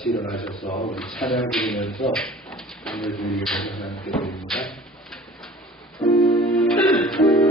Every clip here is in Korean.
같이 일어나셔서 우리 찬양 드리면서 알려드리겠습니다. 하나님께 드립니다. 주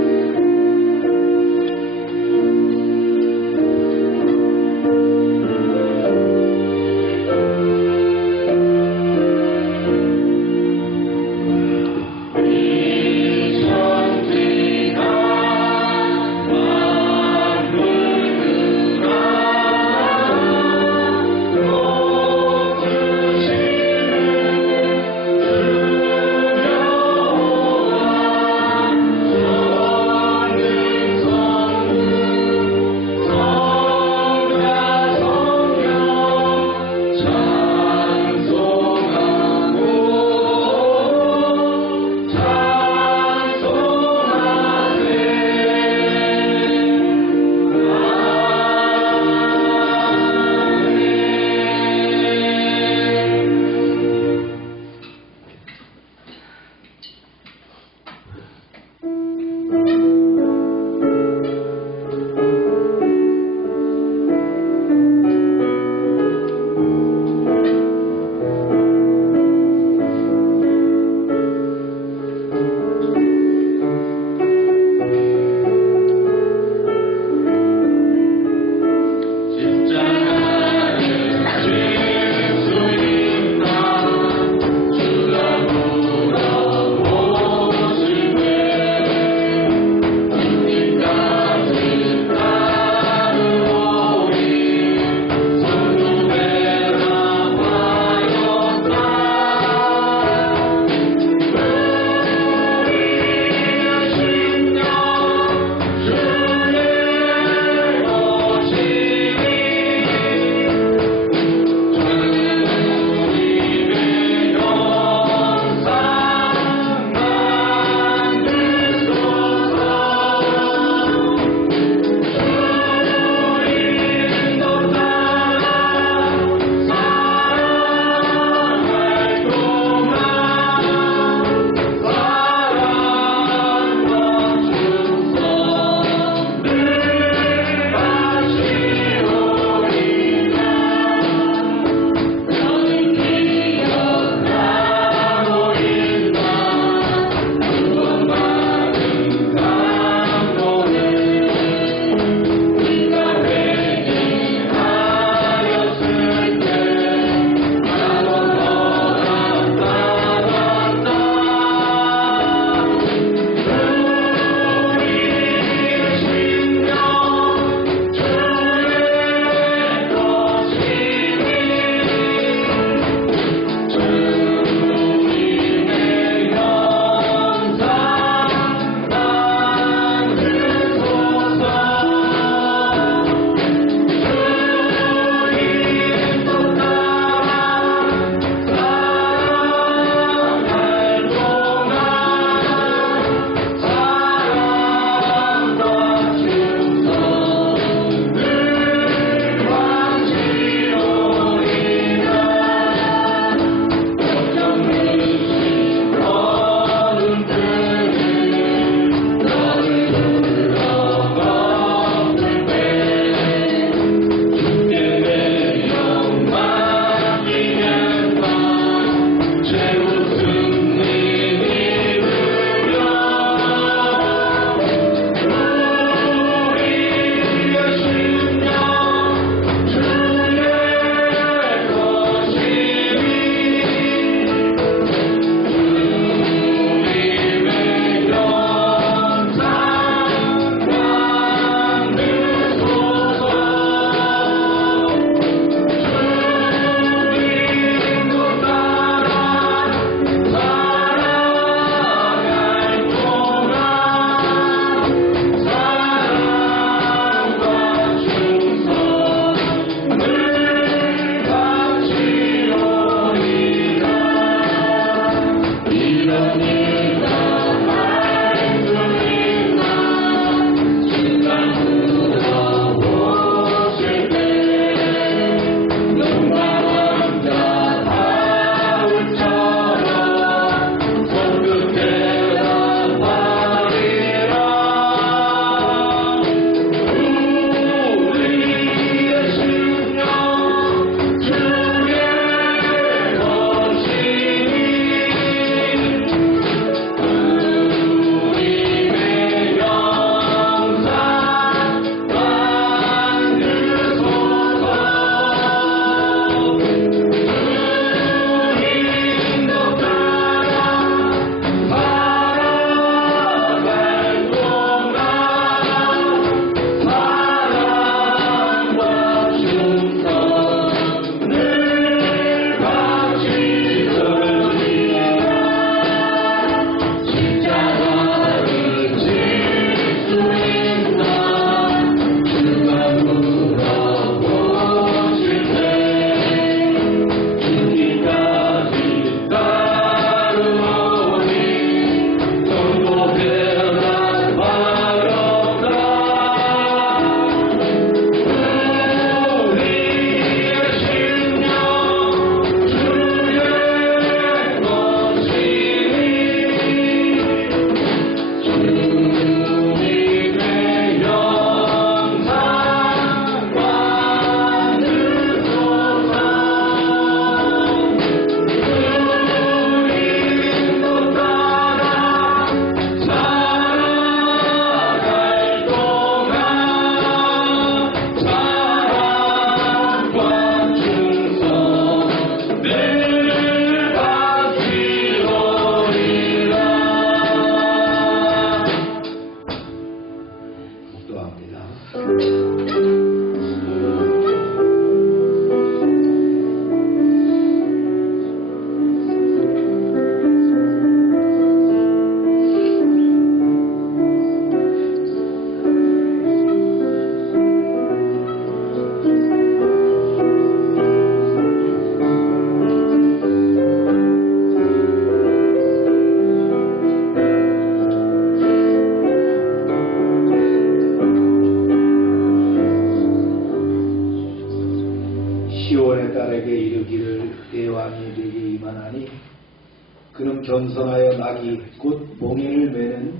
그는 겸손하여 나귀 곧 몽인을 매는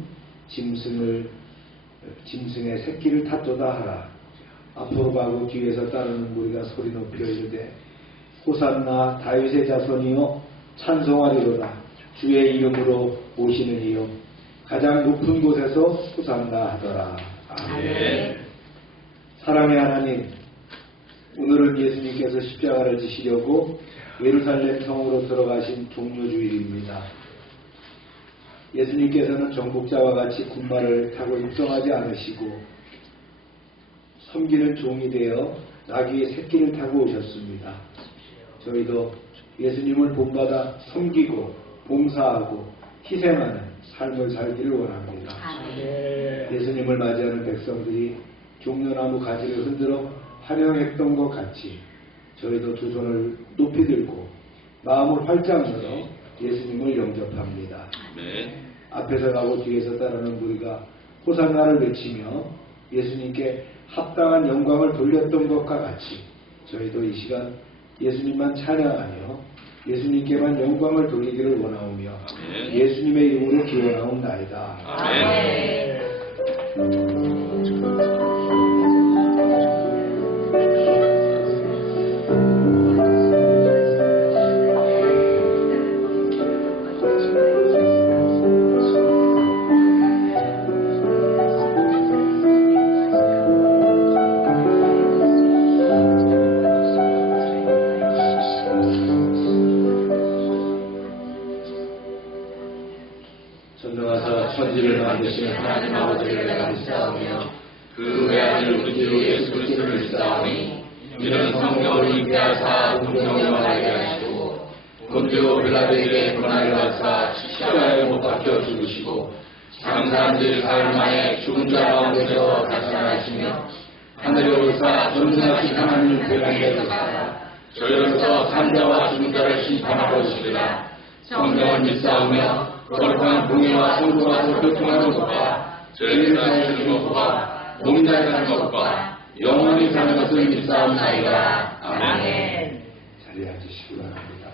짐승의 새끼를 탔도다 하라. 앞으로 가고 뒤에서 따르는 무리가 소리 높여 이르되 호산나 다윗의 자손이여 찬송하리로다. 주의 이름으로 오시는 이요 가장 높은 곳에서 호산나 하더라. 아멘. 사랑의 하나님, 오늘은 예수님께서 십자가를 지시려고 예루살렘 성으로 들어가신 종료주일입니다. 예수님께서는 정복자와 같이 군마를 타고 입성하지 않으시고 섬기는 종이 되어 나귀의 새끼를 타고 오셨습니다. 저희도 예수님을 본받아 섬기고 봉사하고 희생하는 삶을 살기를 원합니다. 예수님을 맞이하는 백성들이 종려나무 가지를 흔들어 환영했던 것 같이 저희도 두 손을 높이 들고 마음을 활짝 열어 예수님을 영접합니다. 앞에서 가고 뒤에서 따르는 우리가 호산나를 외치며 예수님께 합당한 영광을 돌렸던 것과 같이 저희도 이 시간 예수님만 찬양하며 예수님께만 영광을 돌리기를 원하오며 예수님의 이름으로 기원하옵나이다. 아멘. 전능하사 천지를 만드신 하나님 아버지를 내가 믿사오며 그 외아들 우리 주 예수 그리스도를 믿사오니 이는 성령을 잉태하사 동정녀와 알게 하시고 본주 빌라도에게 고난을 받사 십자가에 못 박혀 죽으시고 장사한지 사흘 만에 죽은 자 가운데서 다시 살아나시며 하늘에 오르사 전능하신 하나님을 배반하게 되사 저희로서 산자와 죽은 자를 심판하러 오시리라. 성령을 믿사오며 거룩한 공의와 성도가 교통하는 것과 죄를 사하시는 것과 몸자에 사는 것과 영원히 사는 것을 믿사옵나이다. 아멘. 자리에 앉으시기 바랍니다.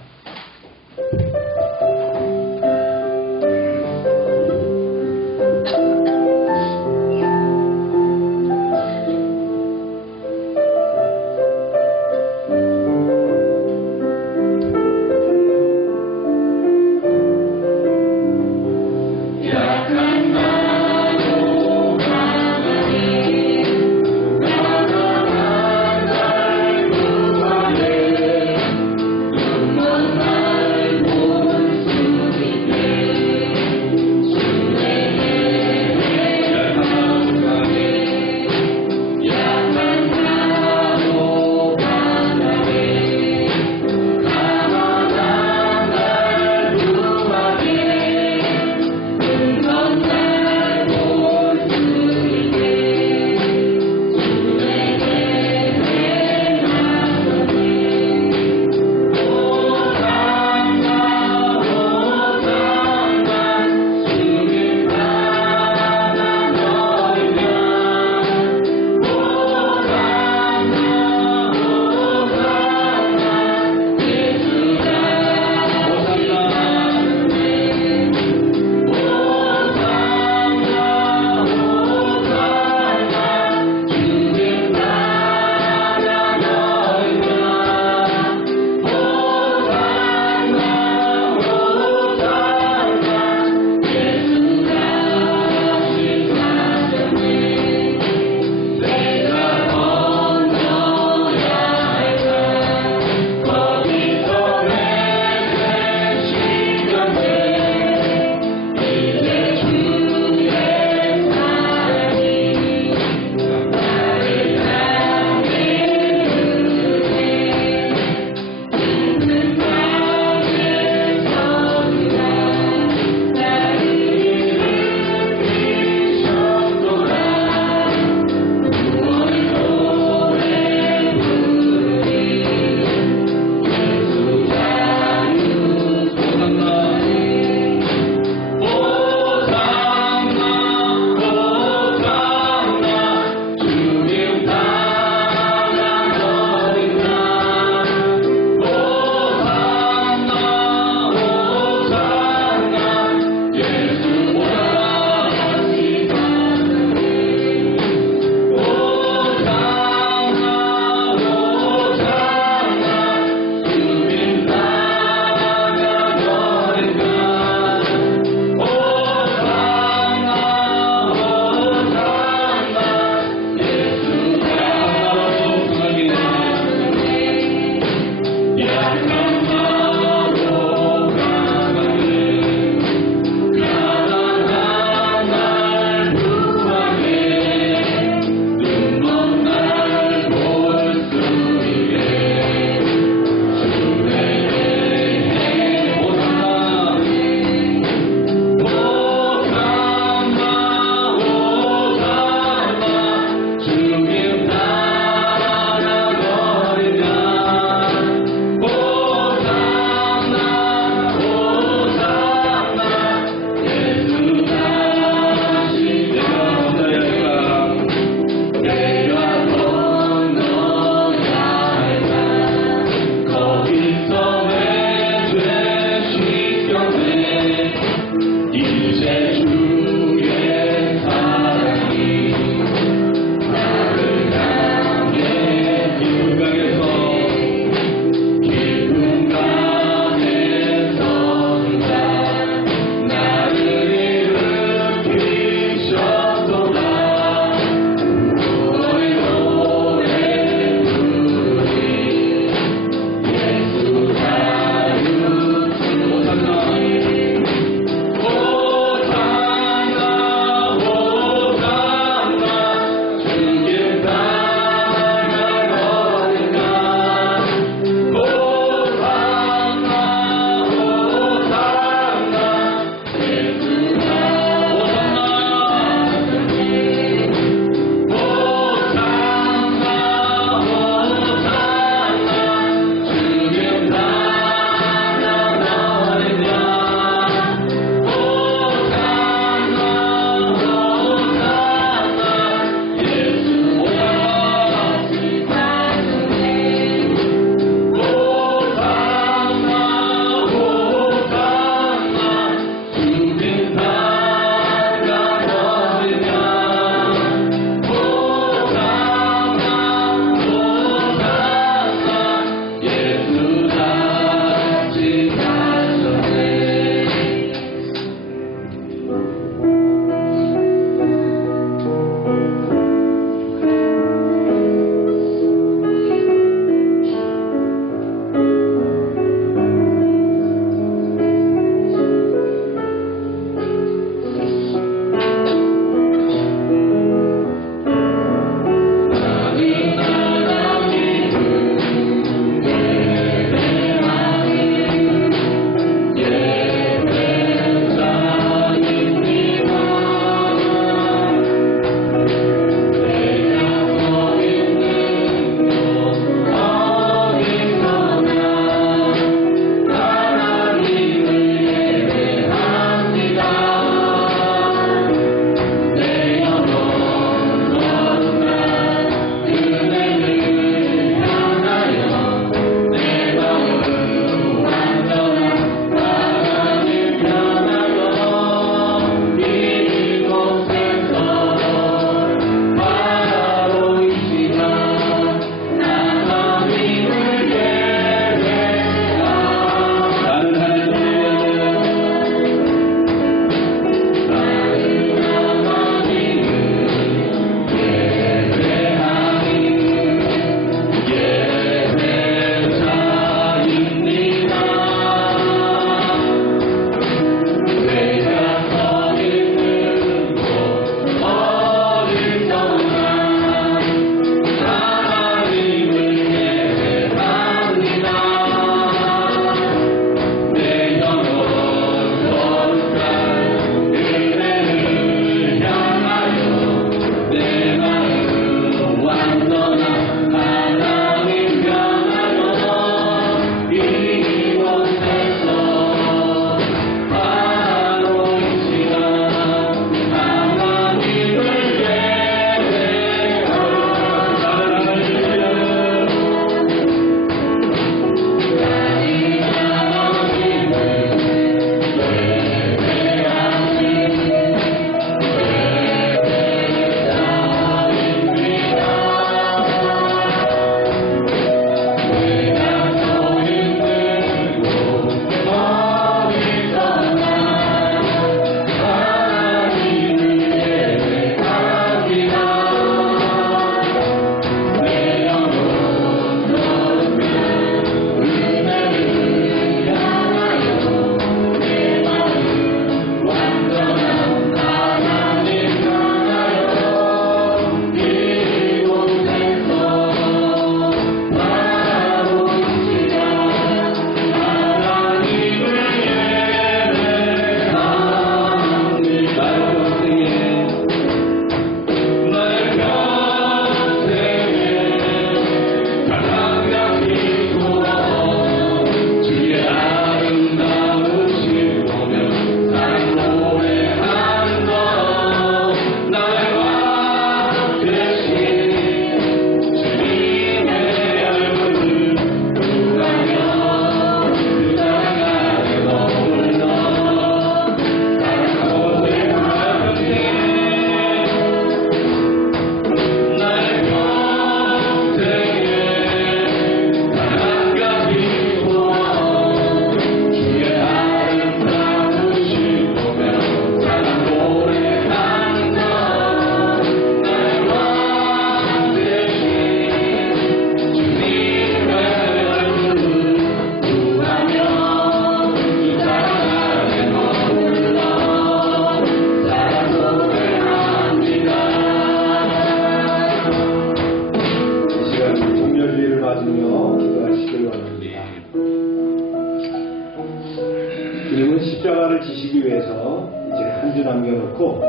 주님은 십자가를 지시기 위해서 이제 한 주 남겨놓고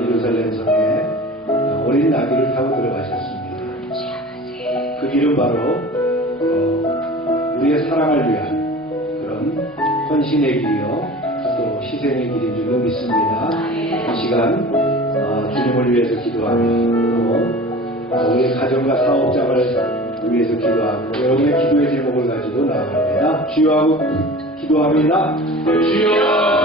예루살렘 성에 어린 나귀를 타고 들어가셨습니다. 그 길은 바로 우리의 사랑을 위한 그런 헌신의 길이요 또 희생의 길인 줄로 믿습니다. 이 시간 주님을 위해서 기도하며 또 우리의 가정과 사업장을 위해서 기도하고 여러분의 기도의 제목을 가지고 나아갑니다. 주여 하고 기도합니다. 주여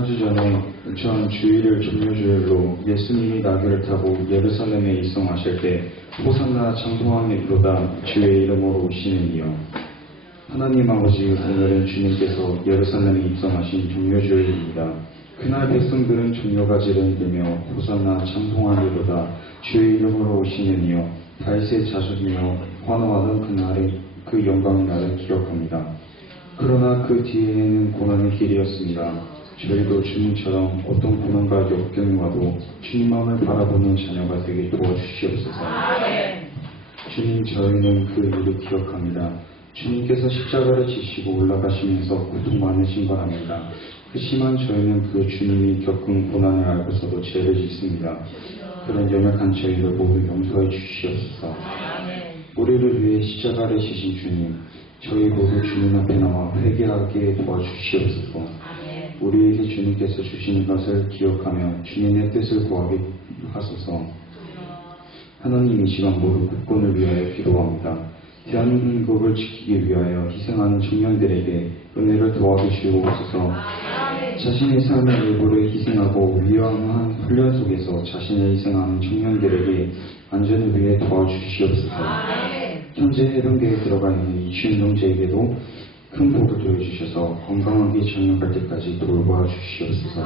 한 주 전에 전 주일을 종료주일로 예수님이 나귀를 타고 예루살렘에 입성하실 때 호산나 장동왕의 이로다 주의 이름으로 오시는 이여. 하나님 아버지, 오늘은 주님께서 예루살렘에 입성하신 종료주일입니다. 그날 백성들은 종려가지를 들며 호산나 장동왕이로다 주의 이름으로 오시는 이여 다윗의 자손이며 환호하던 그날의 그 영광의 날을 기억합니다. 그러나 그 뒤에는 고난의 길이었습니다. 저희도 주님처럼 어떤 고난과 역경이 와도 주님만을 바라보는 자녀가 되게 도와주시옵소서. 주님, 저희는 그 일을 기억합니다. 주님께서 십자가를 지시고 올라가시면서 고통 많으신 걸 압니다. 그렇지만 저희는 그 주님이 겪은 고난을 알고서도 죄를 짓습니다. 그런 연약한 저희를 모두 용서해 주시옵소서. 우리를 위해 십자가를 지신 주님, 저희 모두 주님 앞에 나와 회개하게 도와주시옵소서. 우리에게 주님께서 주시는 것을 기억하며 주님의 뜻을 구하게 하소서. 하나님, 이 시간 모두 국권을 위하여 기도합니다. 대한민국을 지키기 위하여 희생하는 청년들에게 은혜를 더하게 주옵소서. 자신의 삶의 일부를 희생하고 위험한 훈련 속에서 자신을 희생하는 청년들에게 안전을 위해 도와주시옵소서. 현재 해병대에 들어가 있는 이춘 형제에게도 큰 복을 더해주셔서 건강하게 전역할 때까지 돌봐 주시옵소서.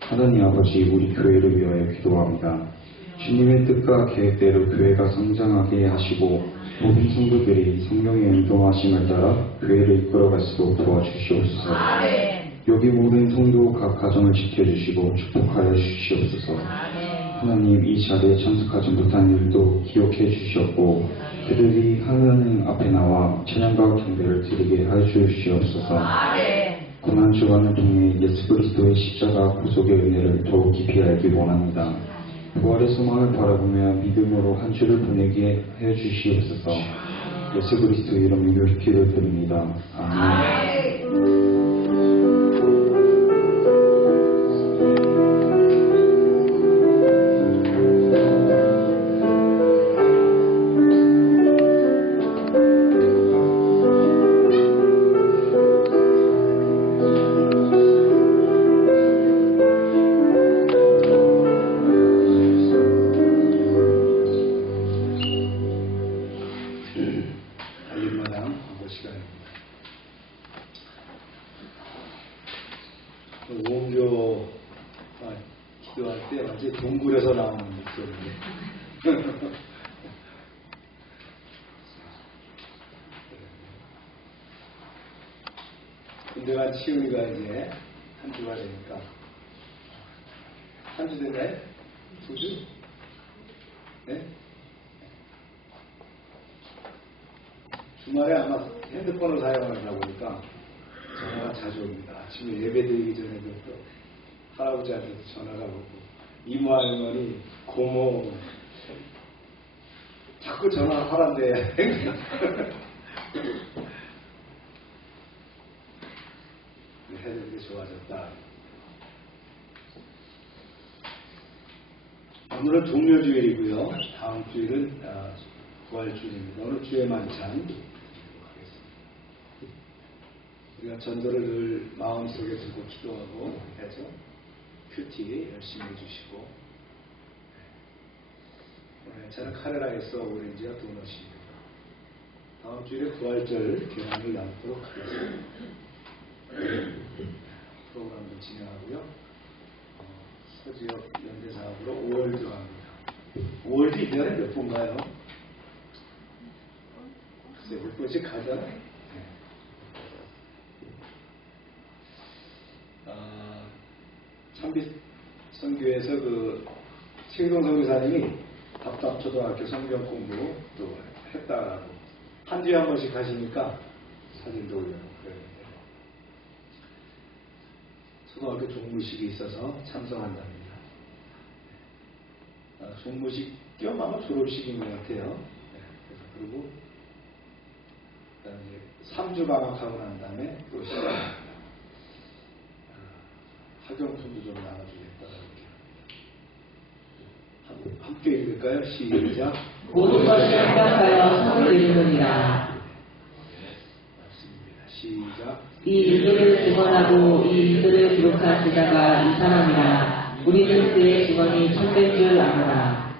하나님 아버지, 우리 교회를 위하여 기도합니다. 주님의 뜻과 계획대로 교회가 성장하게 하시고 모든 성도들이 성령의 인도하심을 따라 교회를 이끌어갈 수 있도록 도와주시옵소서. 여기 모든 성도 각 가정을 지켜주시고 축복하여 주시옵소서. 하나님, 이 자리에 참석하지 못한 일도 기억해 주시옵고 그들이 하나님 앞에 나와 찬양과 경배를 드리게 하여 주시옵소서. 고난 주간을 통해 예수 그리스도의 십자가 구속의 은혜를 더욱 깊이 알기 원합니다. 부활의 소망을 바라보며 믿음으로 한 주를 보내게 해 주시옵소서. 예수 그리스도 이름으로 기도드립니다. 아멘. 알림마당 광고 시간입니다. 오음교 기도할 때 완전히 동굴에서 나오는 목소리인데 군대 간 치훈이가 이제 한 주가 되니까 한 주 됐나요? 2주? 네? 주말에 아마 핸드폰을 사용하다 보니까 전화가 자주 옵니다. 아침에 예배 드리기 전에도 또 할아버지한테 전화가 오고 이모 할머니 고모 자꾸 전화하란대. 해드는 게 좋아졌다. 오늘은 종료주일이고요. 다음 주일은 부활주일입니다. 오늘 주의 만찬 우리가 전도를 늘 마음속에 두고 기도하고 해서 큐티 열심히 해주시고 오늘 저는 카레라에서 오렌지와 도넛입니다. 다음 주일에 부활절 경험을 나누도록 하겠습니다. 프로그램도 진행하고요. 서지역 연대사업으로 5월 들어갑니다. 5월도 1년에 몇 번가요? 글쎄 몇 번씩 가잖아요. 참빛 선교에서 그 최동 선교사님이 답답초등학교 성경 공부 또 했다라고 한 주에 한 번씩 하시니까 사진도 올려놓고 그랬는데 초등학교 종무식이 있어서 참석한답니다. 종무식 겸 아마 졸업식인 것 같아요. 그리고 그다음에 3주 방학하고 난 다음에 또 시작합니다. 학용품도 좀 나눠주겠다 이렇게 함께 읽을까요? 시작. 모든 것을 생각하여 성을 읽느니라. 맞습니다. 시작. 이 일들을 증언하고 이 일들을 기록한 제자가 이 사람이라. 우리는 그의 증언이 참된 줄 아노라.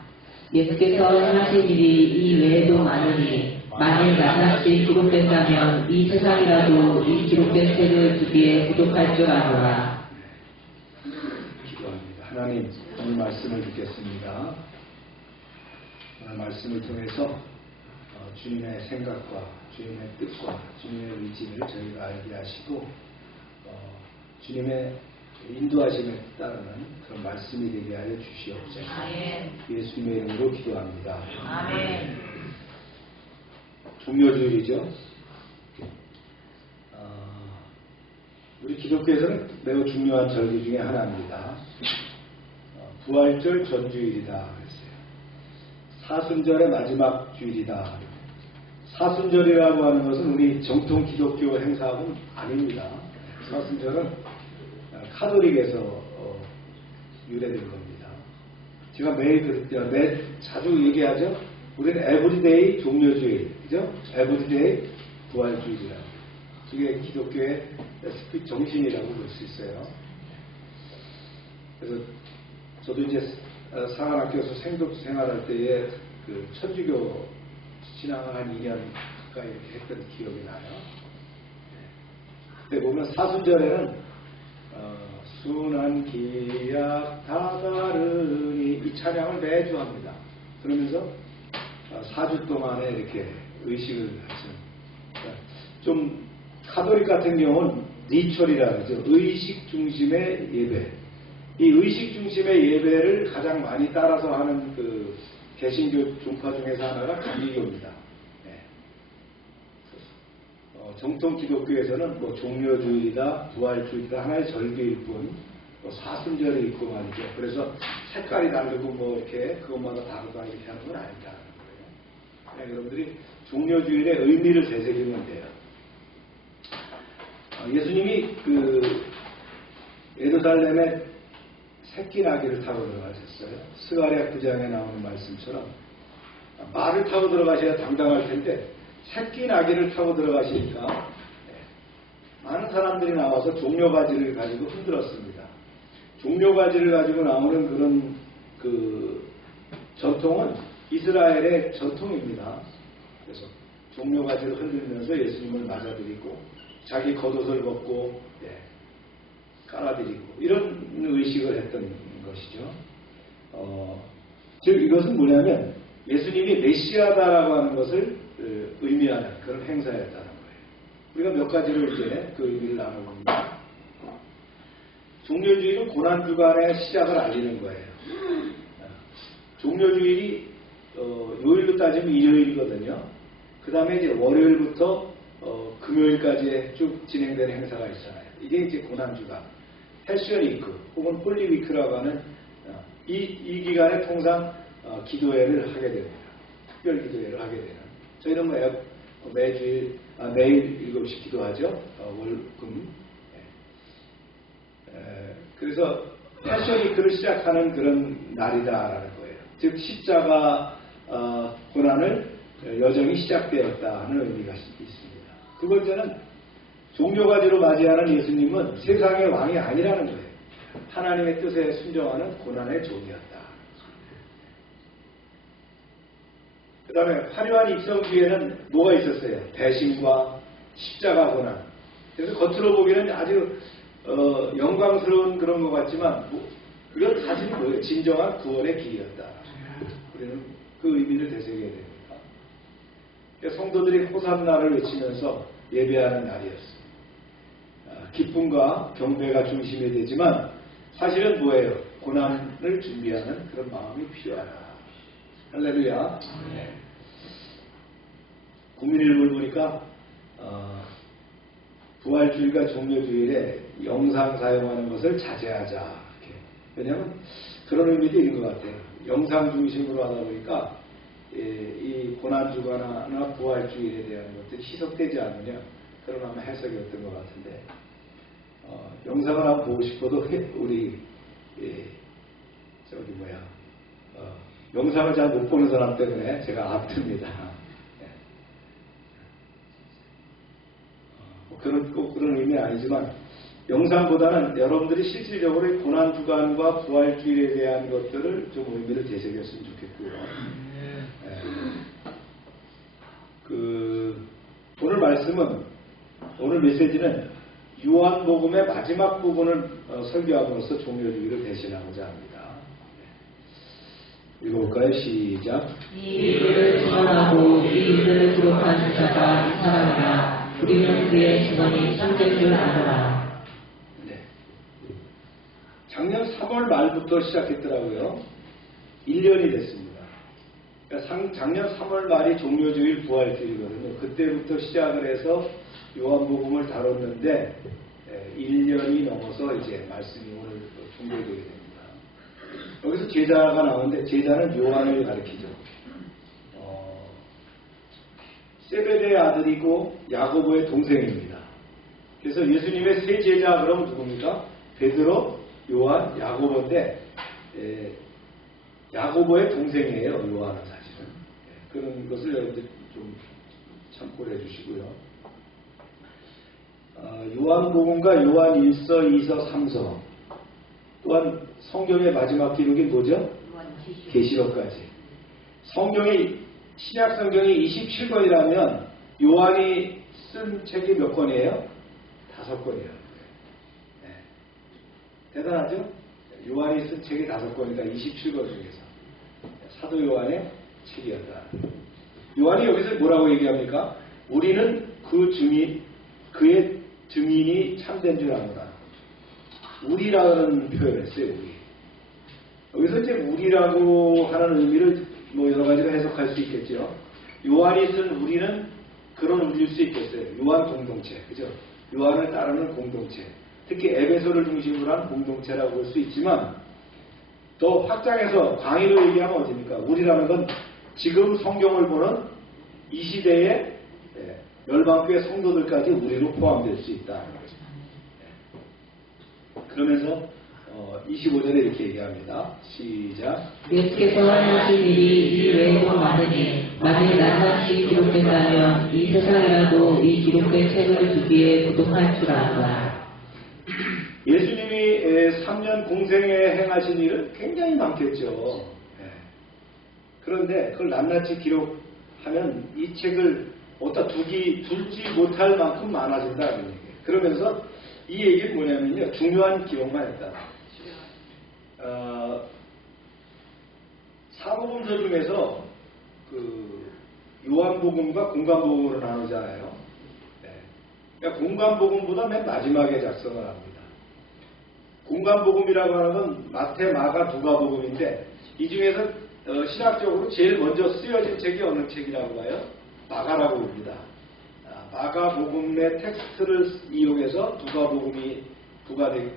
예수께서 하신 일이 이 외에도 많으니 만일 나같이 기록된다면 이 세상이라도 이 기록된 책을 두기에 부족할 줄 아노라. 기도합니다. 하나님, 오늘 말씀을 듣겠습니다. 오늘 말씀을 통해서 주님의 생각과 주님의 뜻과 주님의 의지를 저희가 알게 하시고 주님의 인도하심에 따르는 그런 말씀이 되게 하여 주시옵소서. 예수님의 이름으로 기도합니다. 아멘. 종료주일이죠. 우리 기독교에서는 매우 중요한 절기 중에 하나입니다. 부활절 전주일이다 그랬어요. 사순절의 마지막 주일이다. 사순절이라고 하는 것은 우리 정통 기독교 행사하고는 아닙니다. 사순절은 카톨릭에서 유래된 겁니다. 제가 매일 자주 얘기하죠. 우리는 에브리데이 종료주일, 그죠? 에브리데이 부활주일이라. 그게 기독교의 정신이라고 볼 수 있어요. 그래서 저도 이제 상한학교에서 생독 생활할 때에 그 천주교 신앙을 한 2년 가까이 이렇게 했던 기억이 나요. 그때 보면 사순절에는 순한 기약 다다르니 이 찬양을 매주 합니다. 그러면서 4주 동안에 이렇게 의식을 하죠. 좀 카톨릭 같은 경우는 리철이라 그러죠. 의식 중심의 예배. 이 의식 중심의 예배를 가장 많이 따라서 하는 그 개신교 종파 중에서 하나가 감리교입니다. 네. 정통 기독교에서는 뭐 종료주일이다, 부활주일이다 하나의 절기일 뿐, 뭐 사순절이 있고 말이죠. 그래서 색깔이 다르고 뭐 이렇게 그것마다 다르다 이렇게 하는 건 아니다는 거예요. 그냥 여러분들이 종료주일의 의미를 되새기면 돼요. 예수님이 그 예루살렘에 새끼 나귀를 타고 들어가셨어요. 스가랴 9장에 나오는 말씀처럼 말을 타고 들어가셔야 당당할 텐데 새끼 나귀를 타고 들어가시니까 많은 사람들이 나와서 종려바지를 가지고 흔들었습니다. 종려바지를 가지고 나오는 그런 그 전통은 이스라엘의 전통입니다. 그래서 종려바지를 흔들면서 예수님을 맞아들이고 자기 겉옷을 벗고 깔아드리고 이런 의식을 했던 것이죠. 즉 이것은 뭐냐면 예수님이 메시아다라고 하는 것을 의미하는 그런 행사였다는 거예요. 우리가 몇 가지를 이제 그 의미를 나눠봅니다. 종료주일은 고난주간의 시작을 알리는 거예요. 종료주일이 요일로 따지면 일요일이거든요. 그 다음에 이제 월요일부터 금요일까지 쭉 진행되는 행사가 있잖아요. 이게 이제 고난주간, 패션위크 혹은 홀리위크라고 하는 이 기간에 통상 기도회를 하게 됩니다. 특별 기도회를 하게 되는. 저희는 뭐 매일 7시 기도하죠. 월금. 그래서 패션위크를 시작하는 그런 날이다라는 거예요. 즉 십자가 고난을 여정이 시작되었다는 의미가 있습니다. 두 번째는 종료가지로 맞이하는 예수님은 세상의 왕이 아니라는 거예요. 하나님의 뜻에 순종하는 고난의 종이었다. 그 다음에 화려한 입성 뒤에는 뭐가 있었어요? 배신과 십자가 고난. 그래서 겉으로 보기에는 아주 영광스러운 그런 것 같지만 이건 사실 뭐예요? 진정한 구원의 길이었다. 우리는 그 의미를 되새겨야 됩니다. 성도들이 호산나를 외치면서 예배하는 날이었습니다. 기쁨과 경배가 중심이 되지만 사실은 뭐예요? 고난을 준비하는 그런 마음이 필요하다. 할렐루야. 국민일보를 보니까 부활주일과 종료주일에 영상 사용하는 것을 자제하자. 이렇게. 왜냐하면 그런 의미도 있는 것 같아요. 영상 중심으로 하다 보니까 이 고난주간이나 부활주일에 대한 것들이 희석되지 않느냐 그런 아마 해석이었던 것 같은데 영상을 한번 보고 싶어도 우리 영상을 잘 못 보는 사람 때문에 제가 아픕니다. 꼭 그런 의미는 아니지만 영상보다는 여러분들이 실질적으로 고난주간과 부활주일에 대한 것들을 좀 의미를 되새겼으면 좋겠고요. 오늘 말씀은, 오늘 메시지는 요한복음의 마지막 부분을 설교함으로써 종료주기를 대신하고자 합니다. 읽어볼까요? 시작. 이 일을 증언하고 이 일들을 기록한 자가 이 사람이라. 우리는 그의 증언이 참된 줄 아노라. 네. 작년 3월 말부터 시작했더라고요. 1년이 됐습니다. 그러니까 작년 3월 말이 종료주일 부활주일이거든요. 그때부터 시작을 해서 요한복음을 다뤘는데 1년이 넘어서 이제 말씀이 오늘 종료되게 됩니다. 여기서 제자가 나오는데 제자는 요한을 가리키죠. 세베대의 아들이고 야고보의 동생입니다. 그래서 예수님의 세 제자 그럼 누굽니까? 베드로, 요한, 야고보인데 야고보의 동생이에요. 요한은 사실은. 그런 것을 여러분들 좀 참고를 해주시고요. 요한복음과 요한 1서, 2서, 3서 또한 성경의 마지막 기록이 뭐죠? 계시록까지. 신약 성경이 27권이라면 요한이 쓴 책이 몇 권이에요? 5권이에요. 네. 대단하죠? 요한이 쓴 책이 5권이다. 27권 중에서. 사도 요한의 책이었다. 요한이 여기서 뭐라고 얘기합니까? 우리는 그의 증인이 참된 줄 아노라. 우리라는 표현을 써요. 우리. 여기서 이제 우리라고 하는 의미를 뭐 여러 가지로 해석할 수 있겠죠. 요한이 쓴 우리는 그런 우리일 수 있겠어요. 요한 공동체, 그죠? 요한을 따르는 공동체. 특히 에베소를 중심으로 한 공동체라고 볼 수 있지만 또 확장해서 광의로 얘기하면 어딥니까? 우리라는 건 지금 성경을 보는 이 시대의 열방교회 성도들까지 우리로 포함될 수 있다. 그러면서 25절에 이렇게 얘기합니다. 시작. 예수께서 하신 일이 이 외에도 많으니 만일 낱낱이 기록된다면 이 세상이라도 이 기록된 책을 주기에 부족할 줄 아노라. 예수님이 3년 공생에 행하신 일은 굉장히 많겠죠. 그런데 그걸 낱낱이 기록하면 이 책을 어디다 둘지 못할 만큼 많아진다는 얘기예요. 그러면서 이 얘기는 뭐냐면요. 중요한 기록만 했다. 사복음서 중에서 그 요한복음과 공관복음으로 나누잖아요. 그러니까 공관복음보다 맨 마지막에 작성을 합니다. 공관복음이라고 하는 건 마태, 마가, 누가복음인데 이 중에서 신학적으로 제일 먼저 쓰여진 책이 어느 책이라고 봐요? 마가라고 봅니다. 마가복음의 텍스트를 이용해서 누가복음이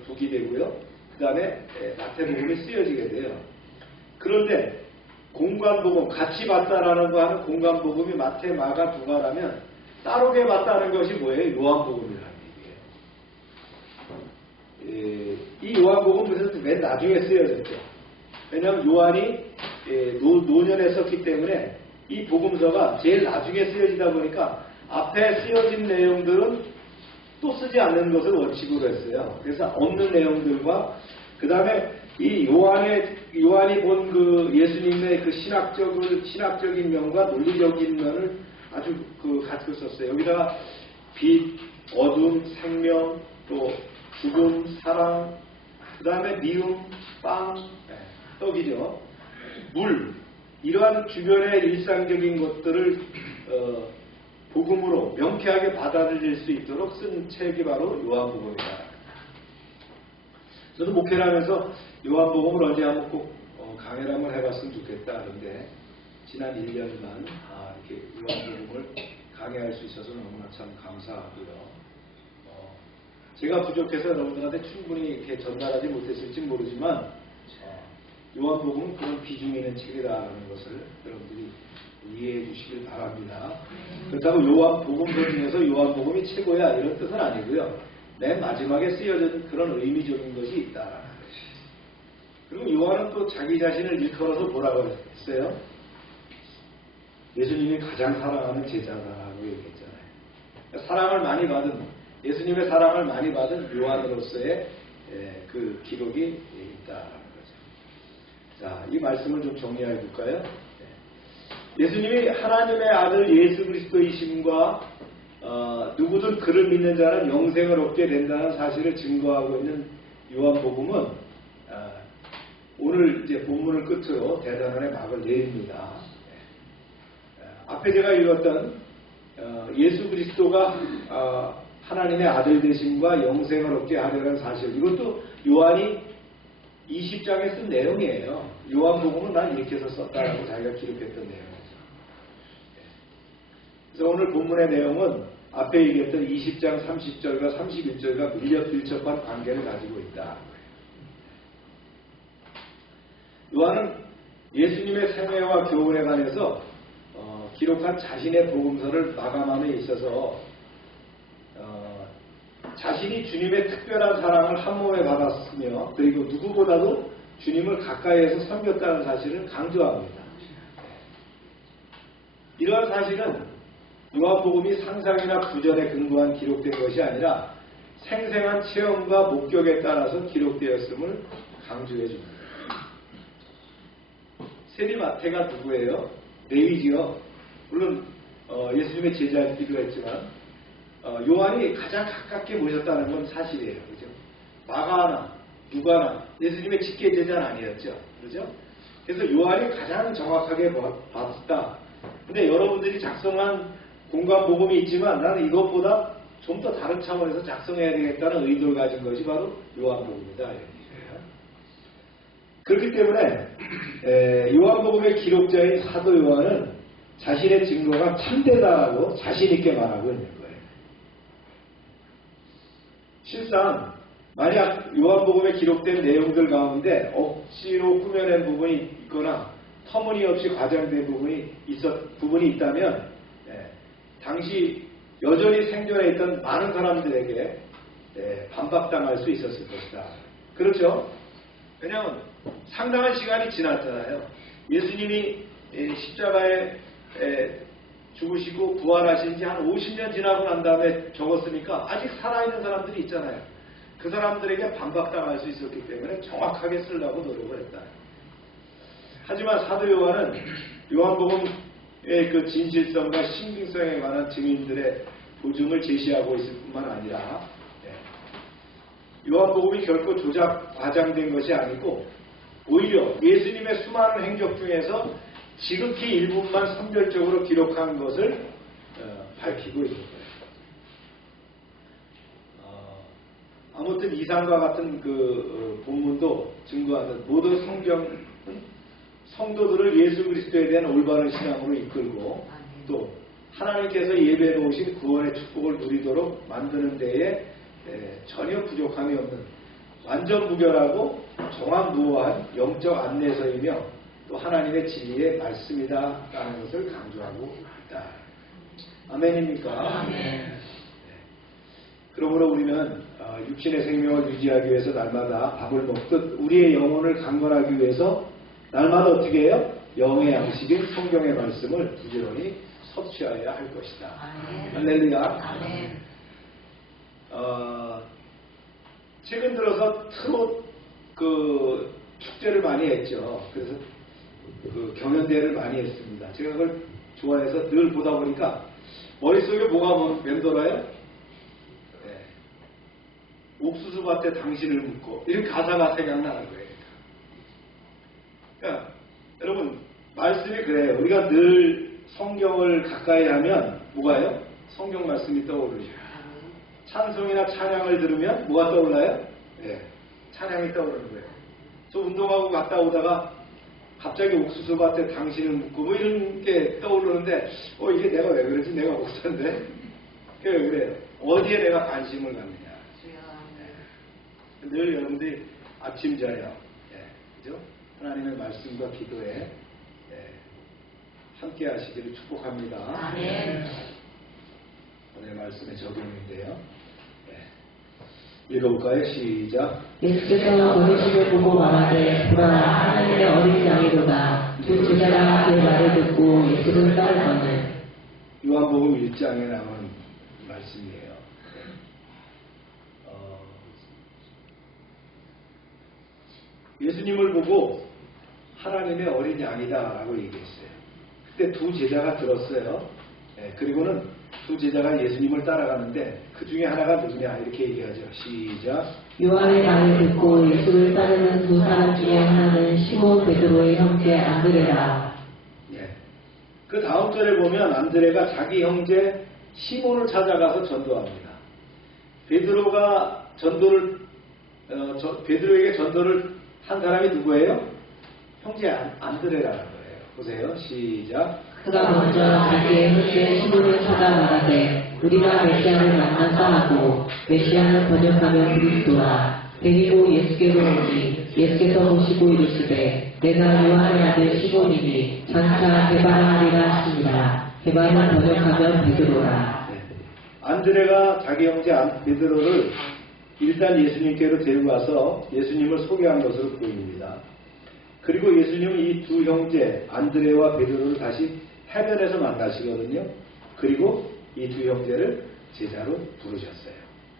북이 되고요. 그 다음에 마태복음이 쓰여지게 돼요. 그런데 공관복음, 같이 봤다라는 거 하는 공관복음이 마태, 마가, 누가라면 따로게 봤다는 것이 뭐예요? 요한복음이라는 얘기예요. 이 요한복음은 맨 나중에 쓰여졌죠. 왜냐하면 요한이 노년에 썼기 때문에 이 복음서가 제일 나중에 쓰여지다 보니까 앞에 쓰여진 내용들은 또 쓰지 않는 것을 원칙으로 했어요. 그래서 없는 내용들과 그 다음에 이 요한이 본 그 예수님의 그 신학적인 면과 논리적인 면을 아주 같이 썼어요. 여기다가 빛, 어둠, 생명, 또 죽음, 사랑, 그 다음에 미움, 빵, 떡이죠. 물, 이러한 주변의 일상적인 것들을 복음으로 명쾌하게 받아들일 수 있도록 쓴 책이 바로 요한복음이다. 저도 목회를 하면서 요한복음을 언제 한번 꼭 강의를 한번 해봤으면 좋겠다. 그런데 지난 1년간 이렇게 요한복음을 강의할 수 있어서 너무나 참 감사하고요. 제가 부족해서 여러분들한테 충분히 이렇게 전달하지 못했을지 모르지만 요한복음은 그런 비중 있는 책이라는 것을 여러분들이 이해해 주시길 바랍니다. 그렇다고 요한복음서 중에서 요한복음이 최고야 이런 뜻은 아니고요. 맨 마지막에 쓰여진 그런 의미적인 것이 있다라는 것이. 그리고 요한은 또 자기 자신을 일컬어서 뭐라고 했어요? 예수님이 가장 사랑하는 제자다라고 얘기했잖아요. 사랑을 많이 받은, 예수님의 사랑을 많이 받은 요한으로서의 그 기록이 있다라는 거죠. 자, 이 말씀을 좀 정리해 볼까요? 예수님이 하나님의 아들 예수 그리스도이심과 누구든 그를 믿는 자는 영생을 얻게 된다는 사실을 증거하고 있는 요한복음은 오늘 이제 본문을 끝으로 대단원의 막을 내립니다. 앞에 제가 읽었던 예수 그리스도가 하나님의 아들 되심과 영생을 얻게 하려는 사실, 이것도 요한이 20장에 쓴 내용이에요. 요한복음은 난 이렇게 해서 썼다라고 자기가 기록했던 내용이죠. 그래서 오늘 본문의 내용은 앞에 얘기했던 20장 30절과 31절과 밀접한 관계를 가지고 있다. 요한은 예수님의 생애와 교훈에 관해서 기록한 자신의 복음서를 마감함에 있어서 자신이 주님의 특별한 사랑을 한 몸에 받았으며 그리고 누구보다도 주님을 가까이에서 섬겼다는 사실을 강조합니다. 이러한 사실은 요한복음이 상상이나 구전에 근거한 기록된 것이 아니라 생생한 체험과 목격에 따라서 기록되었음을 강조해 줍니다. 세리마태가 누구예요? 레위지요. 물론 예수님의 제자이기도 했지만 요한이 가장 가깝게 모셨다는 건 사실이에요. 그죠? 마가나 누가나 예수님의 직계 제자는 아니었죠. 그죠? 그래서 요한이 가장 정확하게 봤다. 근데 여러분들이 작성한 공간 복음이 있지만 나는 이것보다 좀 더 다른 차원에서 작성해야 되겠다는 의도를 가진 것이 바로 요한복음이다. 그렇기 때문에 요한복음의 기록자인 사도 요한은 자신의 증거가 참되다고 자신 있게 말하고 있는 거예요. 실상 만약 요한복음에 기록된 내용들 가운데 억지로 꾸며낸 부분이 있거나 터무니없이 과장된 부분이 있다면 당시 여전히 생존해 있던 많은 사람들에게 반박당할 수 있었을 것이다. 그렇죠? 왜냐하면 상당한 시간이 지났잖아요. 예수님이 십자가에 죽으시고 부활하신 지 한 50년 지나고 난 다음에 적었으니까 아직 살아있는 사람들이 있잖아요. 그 사람들에게 반박당할 수 있었기 때문에 정확하게 쓰려고 노력을 했다. 하지만 사도 요한은 요한복음의 그 진실성과 신빙성에 관한 증인들의 보증을 제시하고 있을 뿐만 아니라 요한복음이 결코 조작, 과장된 것이 아니고 오히려 예수님의 수많은 행적 중에서 지극히 일부만 선별적으로 기록한 것을 밝히고 있는 거예요. 아무튼 이상과 같은 그 본문도 증거하는 모든 성도들을 예수 그리스도에 대한 올바른 신앙으로 이끌고 또 하나님께서 예배해 놓으신 구원의 축복을 누리도록 만드는 데에 전혀 부족함이 없는 완전 무결하고 정확무오한 영적 안내서이며 또 하나님의 진리의 말씀이다라는 것을 강조하고 있다. 아멘입니까? 아멘. 그러므로 우리는 육신의 생명을 유지하기 위해서 날마다 밥을 먹듯 우리의 영혼을 강건하기 위해서 날마다 어떻게 해요? 영의 양식인 성경의 말씀을 부지런히 섭취해야 할 것이다. 할렐루야. 최근 들어서 트롯 그 축제를 많이 했죠. 그래서 그 경연대회를 많이 했습니다. 제가 그걸 좋아해서 늘 보다 보니까 머릿속에 뭐가 맴돌아요? 옥수수밭에 당신을 묻고 이런 가사가 생각나는 거예요. 그러니까 여러분 말씀이 그래요. 우리가 늘 성경을 가까이 하면 뭐가요? 성경 말씀이 떠오르죠. 찬송이나 찬양을 들으면 뭐가 떠올라요? 찬양이 떠오르는 거예요. 저 운동하고 갔다 오다가 갑자기 옥수수밭에 당신을 묻고 뭐 이런 게 떠오르는데 이게 내가 왜 그러지? 내가 목사인데? 그래요. 어디에 내가 관심을 갖느냐. 늘 여러분들이 아침 저녁 그죠? 하나님의 말씀과 기도에 함께 하시기를 축복합니다. 아멘. 오늘 말씀의 적용인데요. 읽어볼까요? 시작. 예수께서 어르신을 보고 말하되 보라 하나님의 어린 양이로다. 두 제자가 그 말을 듣고 예수를 따르거늘. 요한복음 1장에 나온 말씀이에요. 예수님을 보고 하나님의 어린 양이다라고 얘기했어요. 그때 두 제자가 들었어요. 그리고는 두 제자가 예수님을 따라가는데 그 중에 하나가 누구냐 이렇게 얘기하죠. 시작. 요한의 말을 듣고 예수를 따르는 두 사람 중에 하나는 시몬 베드로의 형제 안드레라. 그 다음 절에 보면 안드레가 자기 형제 시몬을 찾아가서 전도합니다. 베드로가 베드로에게 전도를 한 사람이 누구예요? 형제 안드레라는 거예요. 보세요. 시작. 그가 먼저 자기의 형제 시몬을 찾아 말하되 우리가 메시아를 만났다 하고 메시아는 번역하면 그리스도라. 데리고 예수께로 오니 예수께서 보시고 이르시되 내가 요한의 아들 시몬이니 장차 게바라하리라 하시니라. 게바는 번역하면 베드로라. 안드레가 자기 형제 베드로를 일단 예수님께로 데리고 와서 예수님을 소개한 것으로 보입니다. 그리고 예수님은 이 두 형제 안드레와 베드로를 다시 해변에서 만나시거든요. 그리고 이 두 형제를 제자로 부르셨어요.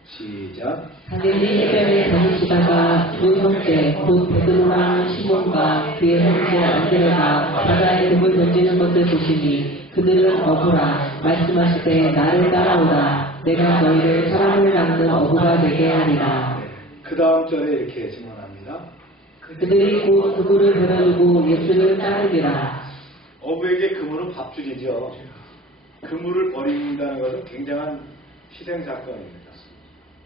시작. 갈릴리 해변에 다니시다가 두 형제 곧 베드로랑 시몬과 그의 형제 안드레가 바다에 금을 던지는 것을 보시니 그들은 어부라 말씀하시되 나를 따라오라. 내가 너희를 사람을 낚는 어부가 되게 하리라. 그 다음 절에 이렇게 증언합니다. 그들이 곧 그물을 버려두고 예수를 따르리라. 어부에게 그물은 밥줄이죠. 그물을 버린다는 것은 굉장한 희생사건입니다.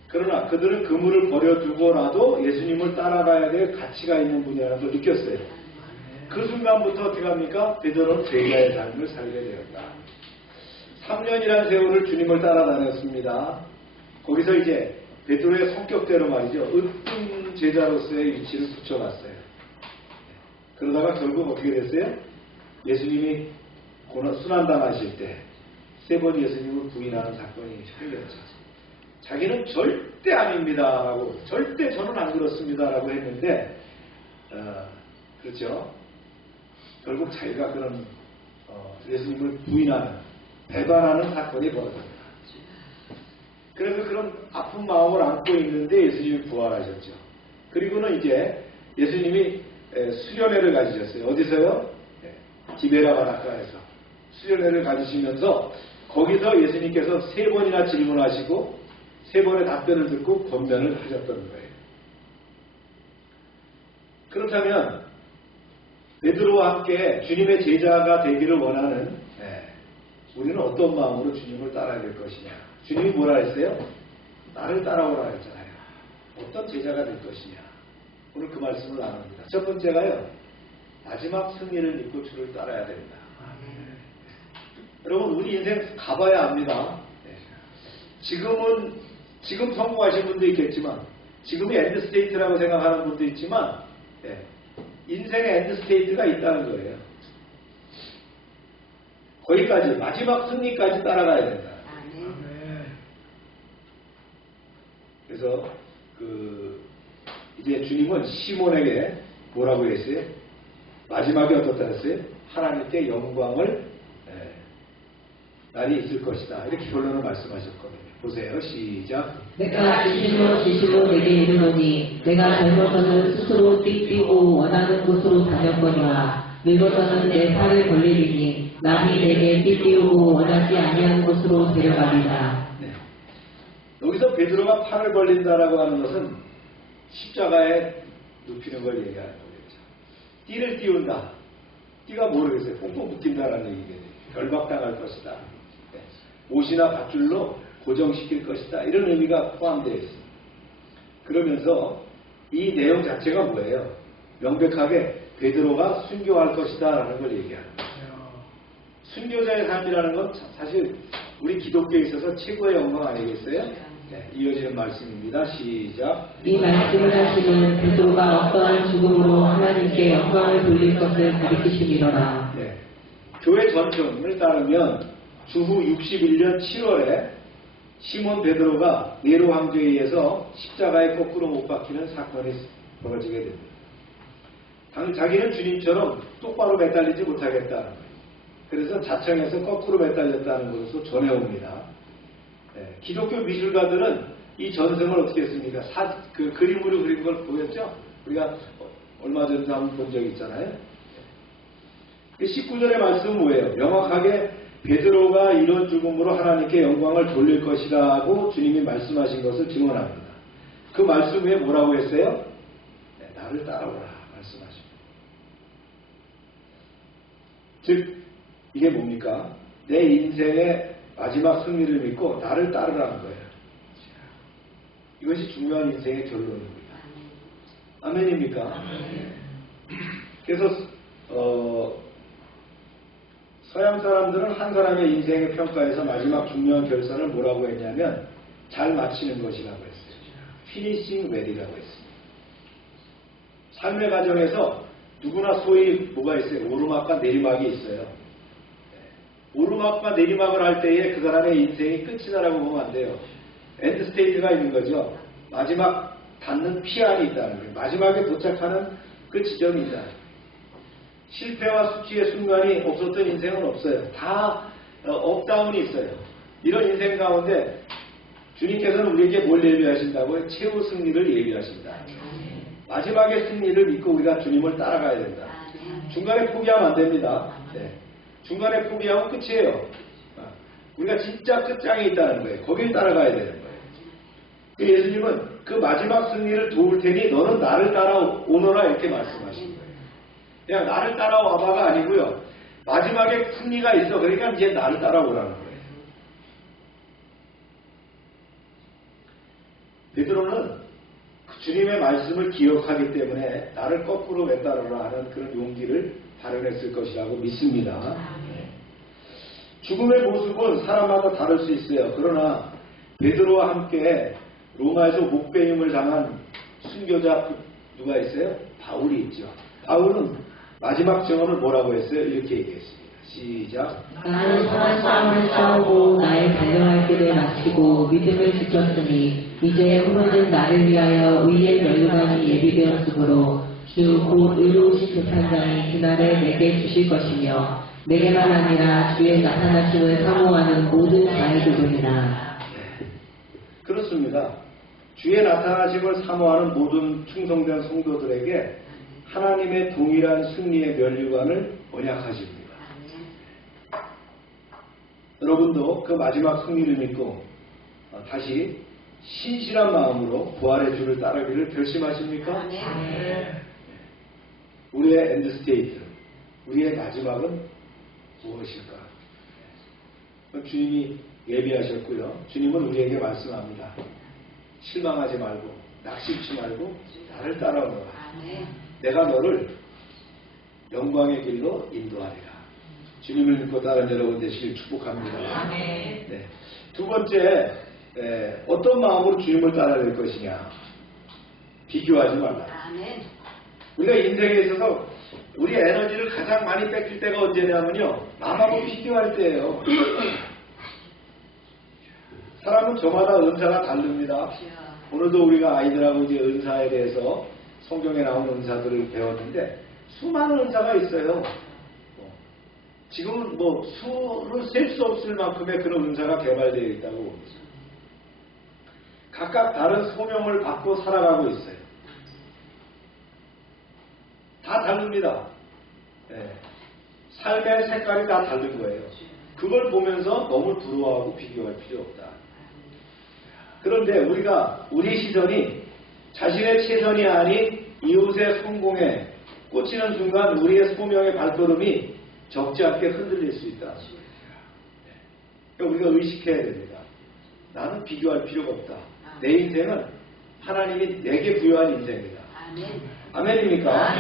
그러나 그들은 그물을 버려두고라도 예수님을 따라가야 될 가치가 있는 분이라는 걸 느꼈어요. 그 순간부터 어떻게 합니까? 베드로는 제자의 삶을 살게 되었다. 3년이라는 세월을 주님을 따라다녔습니다. 거기서 이제 베드로의 성격대로 말이죠. 으뜸 제자로서의 위치를 붙여놨어요. 그러다가 결국 어떻게 됐어요? 예수님이 순환당하실 때 세 번 예수님을 부인하는 사건이 생겼죠. 자기는 절대 아닙니다 라고, 절대 저는 안 그렇습니다 라고 했는데 그렇죠. 결국 자기가 그런 예수님을 부인하는, 배반하는 사건이 벌어집니다. 그래서 그런 아픈 마음을 안고 있는데 예수님이 부활하셨죠. 그리고는 이제 예수님이 수련회를 가지셨어요. 어디서요? 디베라 바닷가에서 수련회를 가지시면서 거기서 예수님께서 3번이나 질문하시고 3번의 답변을 듣고 권면을 하셨던 거예요. 그렇다면 베드로와 함께 주님의 제자가 되기를 원하는 우리는 어떤 마음으로 주님을 따라야 될 것이냐. 주님이 뭐라 했어요? 나를 따라오라 했잖아요. 어떤 제자가 될 것이냐. 오늘 그 말씀을 나눕니다. 첫 번째가요. 마지막 승리를 믿고 주를 따라야 됩니다. 여러분 우리 인생 가봐야 압니다. 지금 성공하신 분도 있겠지만 지금이 엔드스테이트라고 생각하는 분도 있지만 인생의 엔드스테이트가 있다는 거예요. 거기까지 마지막 승리까지 따라가야 된다. 그래서 이제 주님은 시몬에게 뭐라고 했어요? 마지막에 어떻다 했어요? 하나님께 영광을 날이 있을 것이다. 이렇게 결론을 말씀하셨거든요. 보세요. 시작. 내가 진실로 내게 이르노니 내가 젊어서는 스스로 띠뛰고 원하는 곳으로 다녔거니와 늙어서는 내 팔을 벌리리니 남이 내게 띠뛰고 원하지 아니하는 곳으로 데려가리라. 네. 여기서 베드로가 팔을 벌린다라고 하는 것은 십자가에 눕히는 걸 얘기하는 거겠죠. 띠를 띄운다. 띠가 모르겠어요. 뽕뽕 붙인다라는 얘기겠죠. 결박당할 것이다. 네. 옷이나 밧줄로 고정시킬 것이다. 이런 의미가 포함되어 있습니다. 그러면서 이 내용 자체가 뭐예요? 명백하게 베드로가 순교할 것이다 라는 걸 얘기합니다. 순교자의 삶이라는 건 사실 우리 기독교에 있어서 최고의 영광 아니겠어요? 네, 이어지는 말씀입니다. 시작. 이 말씀을 하시는 베드로가 어떠한 죽음으로 하나님께 영광을 돌릴 것을 가리키시리로라. 네. 교회 전통을 따르면 주후 61년 7월에 시몬 베드로가 네로 황제에 의해서 십자가에 거꾸로 못 박히는 사건이 벌어지게 됩니다. 자기는 주님처럼 똑바로 매달리지 못하겠다는 거예요. 그래서 자청해서 거꾸로 매달렸다는 것으로 전해옵니다. 네, 기독교 미술가들은 이 전승을 어떻게 했습니까? 그 그림으로 그린 걸 보였죠? 우리가 얼마 전에 한번 본 적 있잖아요. 19절의 말씀은 뭐예요? 명확하게 베드로가 이런 죽음으로 하나님께 영광을 돌릴 것이라고 주님이 말씀하신 것을 증언합니다. 그 말씀 후에 뭐라고 했어요? 네, 나를 따라오라 말씀하십니다. 즉 이게 뭡니까? 내 인생의 마지막 승리를 믿고 나를 따르라는 거예요. 이것이 중요한 인생의 결론입니다. 아멘입니까? 그래서 서양 사람들은 한 사람의 인생의 평가에서 마지막 중요한 결선을 뭐라고 했냐면 잘 마치는 것이라고 했어요. Finishing well이라고 했습니다. 삶의 과정에서 누구나 소위 뭐가 있어요? 오르막과 내리막이 있어요. 오르막과 내리막을 할 때에 그 사람의 인생이 끝이다라고 보면 안 돼요. 엔드스테이트가 있는 거죠. 마지막 닿는 피안이 있다는 거예요. 마지막에 도착하는 그 지점이 있다. 실패와 수치의 순간이 없었던 인생은 없어요. 다 업다운이 있어요. 이런 인생 가운데 주님께서는 우리에게 뭘 예비하신다고요? 최후 승리를 예비하신다. 마지막의 승리를 믿고 우리가 주님을 따라가야 된다. 중간에 포기하면 안 됩니다. 네. 중간에 포기하면 끝이에요. 우리가 진짜 끝장에 있다는 거예요. 거길 따라가야 되는 거예요. 예수님은 그 마지막 승리를 도울 테니 너는 나를 따라오너라 이렇게 말씀하신 거예요. 그냥 나를 따라와봐가 아니고요. 마지막에 승리가 있어. 그러니까 이제 나를 따라오라는 거예요. 베드로는 주님의 말씀을 기억하기 때문에 나를 거꾸로 왜 따르라 하는 그런 용기를 발현했을 것이라고 믿습니다. 죽음의 모습은 사람마다 다를 수 있어요. 그러나 베드로와 함께 로마에서 목배임을 당한 순교자 누가 있어요? 바울이 있죠. 바울은 마지막 증언을 뭐라고 했어요? 이렇게 얘기했습니다. 시작. 나는 선한 싸움을 싸우고 나의 달려갈 길을 마치고 믿음을 지켰으니 이제 후로는 나를 위하여 의의 멸관이 예비되었으므로 주 곧 의로우신 재판장이 그날에 내게 주실 것이며 내게만 아니라 주의 나타나심을 사모하는 모든 자에게도니라. 그렇습니다. 주의 나타나심을 사모하는 모든 충성된 성도들에게 하나님의 동일한 승리의 면류관을 언약하십니다. 여러분도 그 마지막 승리를 믿고 다시 신실한 마음으로 부활의 주를 따르기를 결심하십니까? 우리의 엔드스테이트, 우리의 마지막은 무엇일까? 주님이 예비하셨고요. 주님은 우리에게 말씀합니다. 실망하지 말고 낙심치 말고 나를 따라오너라. 내가 너를 영광의 길로 인도하리라. 주님을 믿고 따르는 여러분 되시길 축복합니다. 네. 두 번째, 어떤 마음으로 주님을 따라야 될 것이냐. 비교하지 말라. 우리가 인생에 있어서 우리 에너지를 가장 많이 뺏길 때가 언제냐면요. 남하고 비교할 때예요. 사람은 저마다 은사가 다릅니다. 오늘도 우리가 아이들하고 이제 은사에 대해서 성경에 나오는 은사들을 배웠는데 수많은 은사가 있어요. 지금은 뭐 수를 셀 수 없을 만큼의 그런 은사가 개발되어 있다고 봅니다. 각각 다른 소명을 받고 살아가고 있어요. 다 다릅니다. 네. 삶의 색깔이 다 다른 거예요. 그걸 보면서 너무 부러워하고 비교할 필요 없다. 그런데 우리가 우리 시선이 자신의 최선이 아닌 이웃의 성공에 꽂히는 순간 우리의 소명의 발걸음이 적지 않게 흔들릴 수 있다. 그러니까 우리가 의식해야 됩니다. 나는 비교할 필요가 없다. 내 인생은 하나님이 내게 부여한 인생이다. 아멘입니까?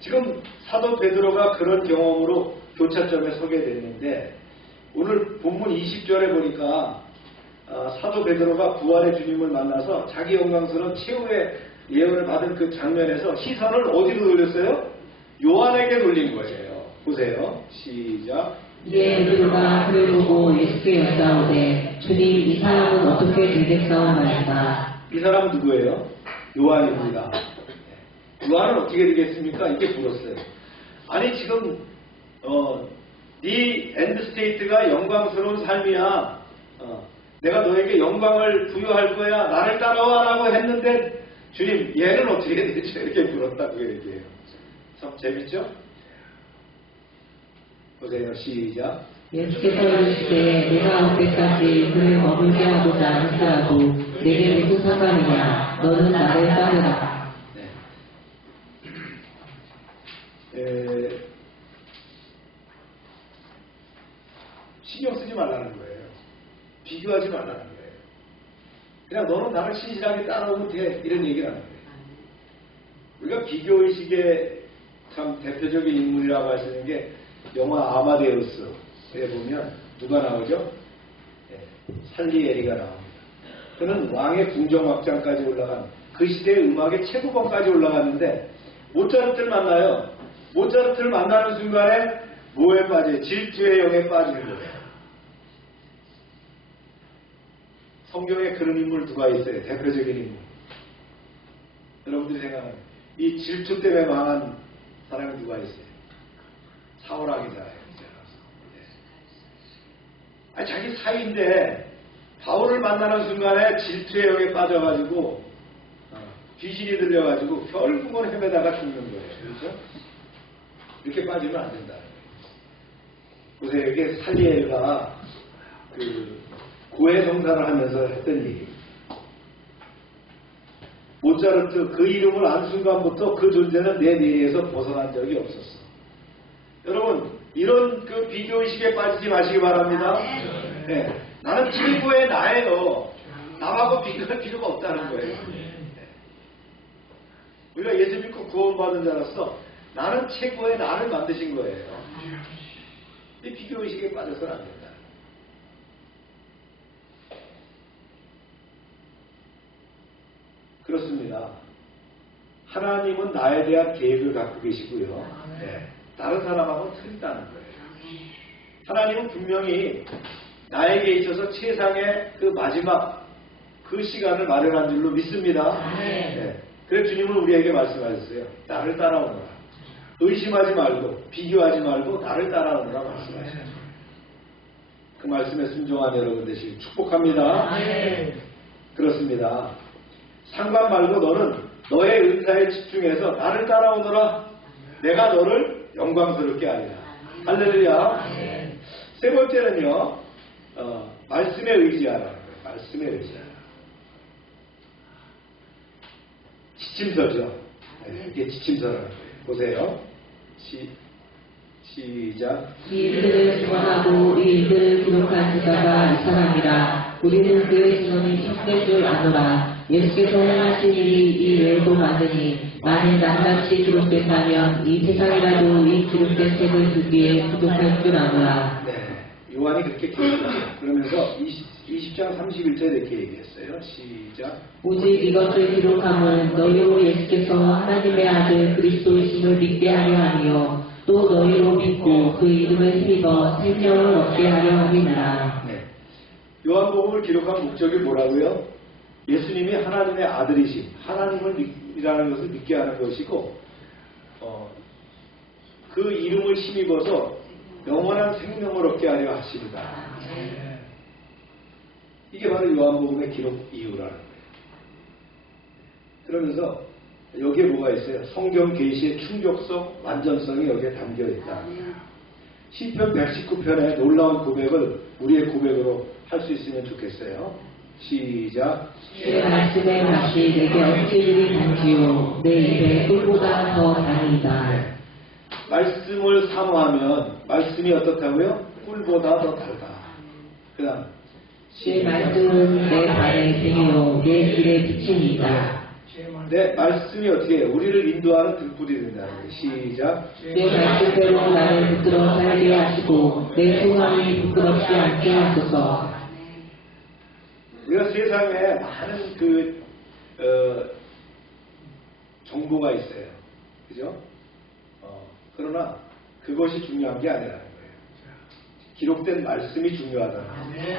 지금 사도 베드로가 그런 경험으로 교차점에 서게 됐는데 오늘 본문 20절에 보니까 사도 베드로가 부활의 주님을 만나서 자기 영광스러운 최후의 예언을 받은 그 장면에서 시선을 어디로 돌렸어요? 요한에게 돌린 거예요. 보세요. 시작. 이에 베드로가 그를 보고 예수께 여짜오되 주님 이 사람은 어떻게 되겠사오나이까. 이 사람은 누구예요? 요한입니다. 요한은 어떻게 되겠습니까? 이게 물었어요. 아니 지금 네 엔드스테이트가 영광스러운 삶이야. 내가 너에게 영광을 부여할 거야. 나를 따라와라고 했는데 주님 얘는 어떻게 되죠? 이렇게 물었다고 얘기해요. 참 재밌죠? 보세요. 시작. 예수께서 이르시되 내가 언제까지 그를 머물게 하고자 할지라도 내게 무슨 상관이냐. 너는 나를 따르라. 신경 쓰지 말라는 거예요. 비교하지 말라는 거예요. 그냥 너는 나를 신실하게 따라오면 돼. 이런 얘기를 하는 거예요. 우리가 비교의식의 참 대표적인 인물이라고 할 수 있는 게 영화 아마데우스에 보면 누가 나오죠? 살리에리가 나옵니다. 그는 왕의 궁정확장까지 올라간 그 시대의 음악의 최고봉까지 올라갔는데 모차르트를 만나요. 모차르트를 만나는 순간에 뭐에 빠져요? 질투의 영에 빠지는 거예요. 성경에 그런 인물 누가 있어요? 대표적인 인물. 여러분들이 생각하는 이 질투 때문에 망한 사람이 누가 있어요? 사울왕이잖아요. 아니, 자기 사이인데 바울을 만나는 순간에 질투의 영에 빠져가지고 귀신이 들려가지고 결국은 헤매다가 죽는 거예요. 그렇죠? 이렇게 빠지면 안 된다. 보세요. 이게 살리엘과 그 고해 성사를 하면서 했던 얘기. 모차르트 그 이름을 안 순간부터 그 존재는 내 뇌에서 벗어난 적이 없었어. 여러분 이런 그 비교의식에 빠지지 마시기 바랍니다. 네. 나는 최고의 나예요. 남하고 비교할 필요가 없다는 거예요. 우리가 예수 믿고 구원받은 자로서 나는 최고의 나를 만드신 거예요. 이 비교의식에 빠져서는 안 된다. 그렇습니다. 하나님은 나에 대한 계획을 갖고 계시고요. 네. 다른 사람하고는 틀린다는 거예요. 하나님은 분명히 나에게 있어서 세상의 그 마지막 그 시간을 마련한 줄로 믿습니다. 네. 그래서 주님은 우리에게 말씀하셨어요. 나를 따라오너라. 의심하지 말고 비교하지 말고 나를 따라오너라 말씀하셨어요. 그 말씀에 순종한 여러분 되시길 축복합니다. 그렇습니다. 상관 말고 너는 너의 은사에 집중해서 나를 따라오너라. 내가 너를 영광스럽게 하리라. 할렐루야. 세 번째는요. 말씀에 의지하라는 거예요. 말씀에 의지하라. 지침서죠. 이게 지침서라는 거예요. 보세요. 시작. 이 일들을 증언하고 이 일들을 기록한 자가 이 사람이라. 우리는 그의 증언이 척될 줄 아노라. 예수께서 행하신 일이 이 외에도 많으니 만일 낱낱이 기록된다면 이 세상이라도 이 기록된 책을 듣기에 부족할 줄 아노라. 네, 요한이 그렇게 기록했어요. 그러면서 20장 31절에 이렇게 얘기했어요. 시작. 오직 이것을 기록함은 너희로 예수께서 하나님의 아들 그리스도이심을 믿게 하려 하며 또 너희로 믿고 그 이름을 힘입어 생명을 얻게 하려 함이니라. 네. 요한복음을 기록한 목적이 뭐라고요? 예수님이 하나님의 아들이심, 하나님이라는 것을 믿게 하는 것이고 그 이름을 힘입어서 영원한 생명을 얻게 하려 하십니다. 이게 바로 요한복음의 기록 이유라는 거예요. 그러면서 여기에 뭐가 있어요? 성경 계시의 충족성, 완전성이 여기에 담겨있다. 시편 119편의 놀라운 고백을 우리의 고백으로 할 수 있으면 좋겠어요. 시작. 주의 말씀의 맛이 내게 어찌들이 단지요 내 입에 꿀보다 더 다니이다. 네. 말씀을 사모하면 말씀이 어떻다고요? 꿀보다 더 달다. 그 다음 주의 말씀은 내 발의 등이요 내 길의 빛이니이다. 내 말씀이 어떻게 해요? 우리를 인도하는 등불이 된다는 거예요. 시작. 내 말씀대로 나를 붙들어 살게 하시고 내 소망이 부끄럽지 않게 하소서. 우리가 세상에 많은 정보가 있어요. 그죠? 그러나 그것이 중요한 게 아니라는 거예요. 기록된 말씀이 중요하다는 거예요.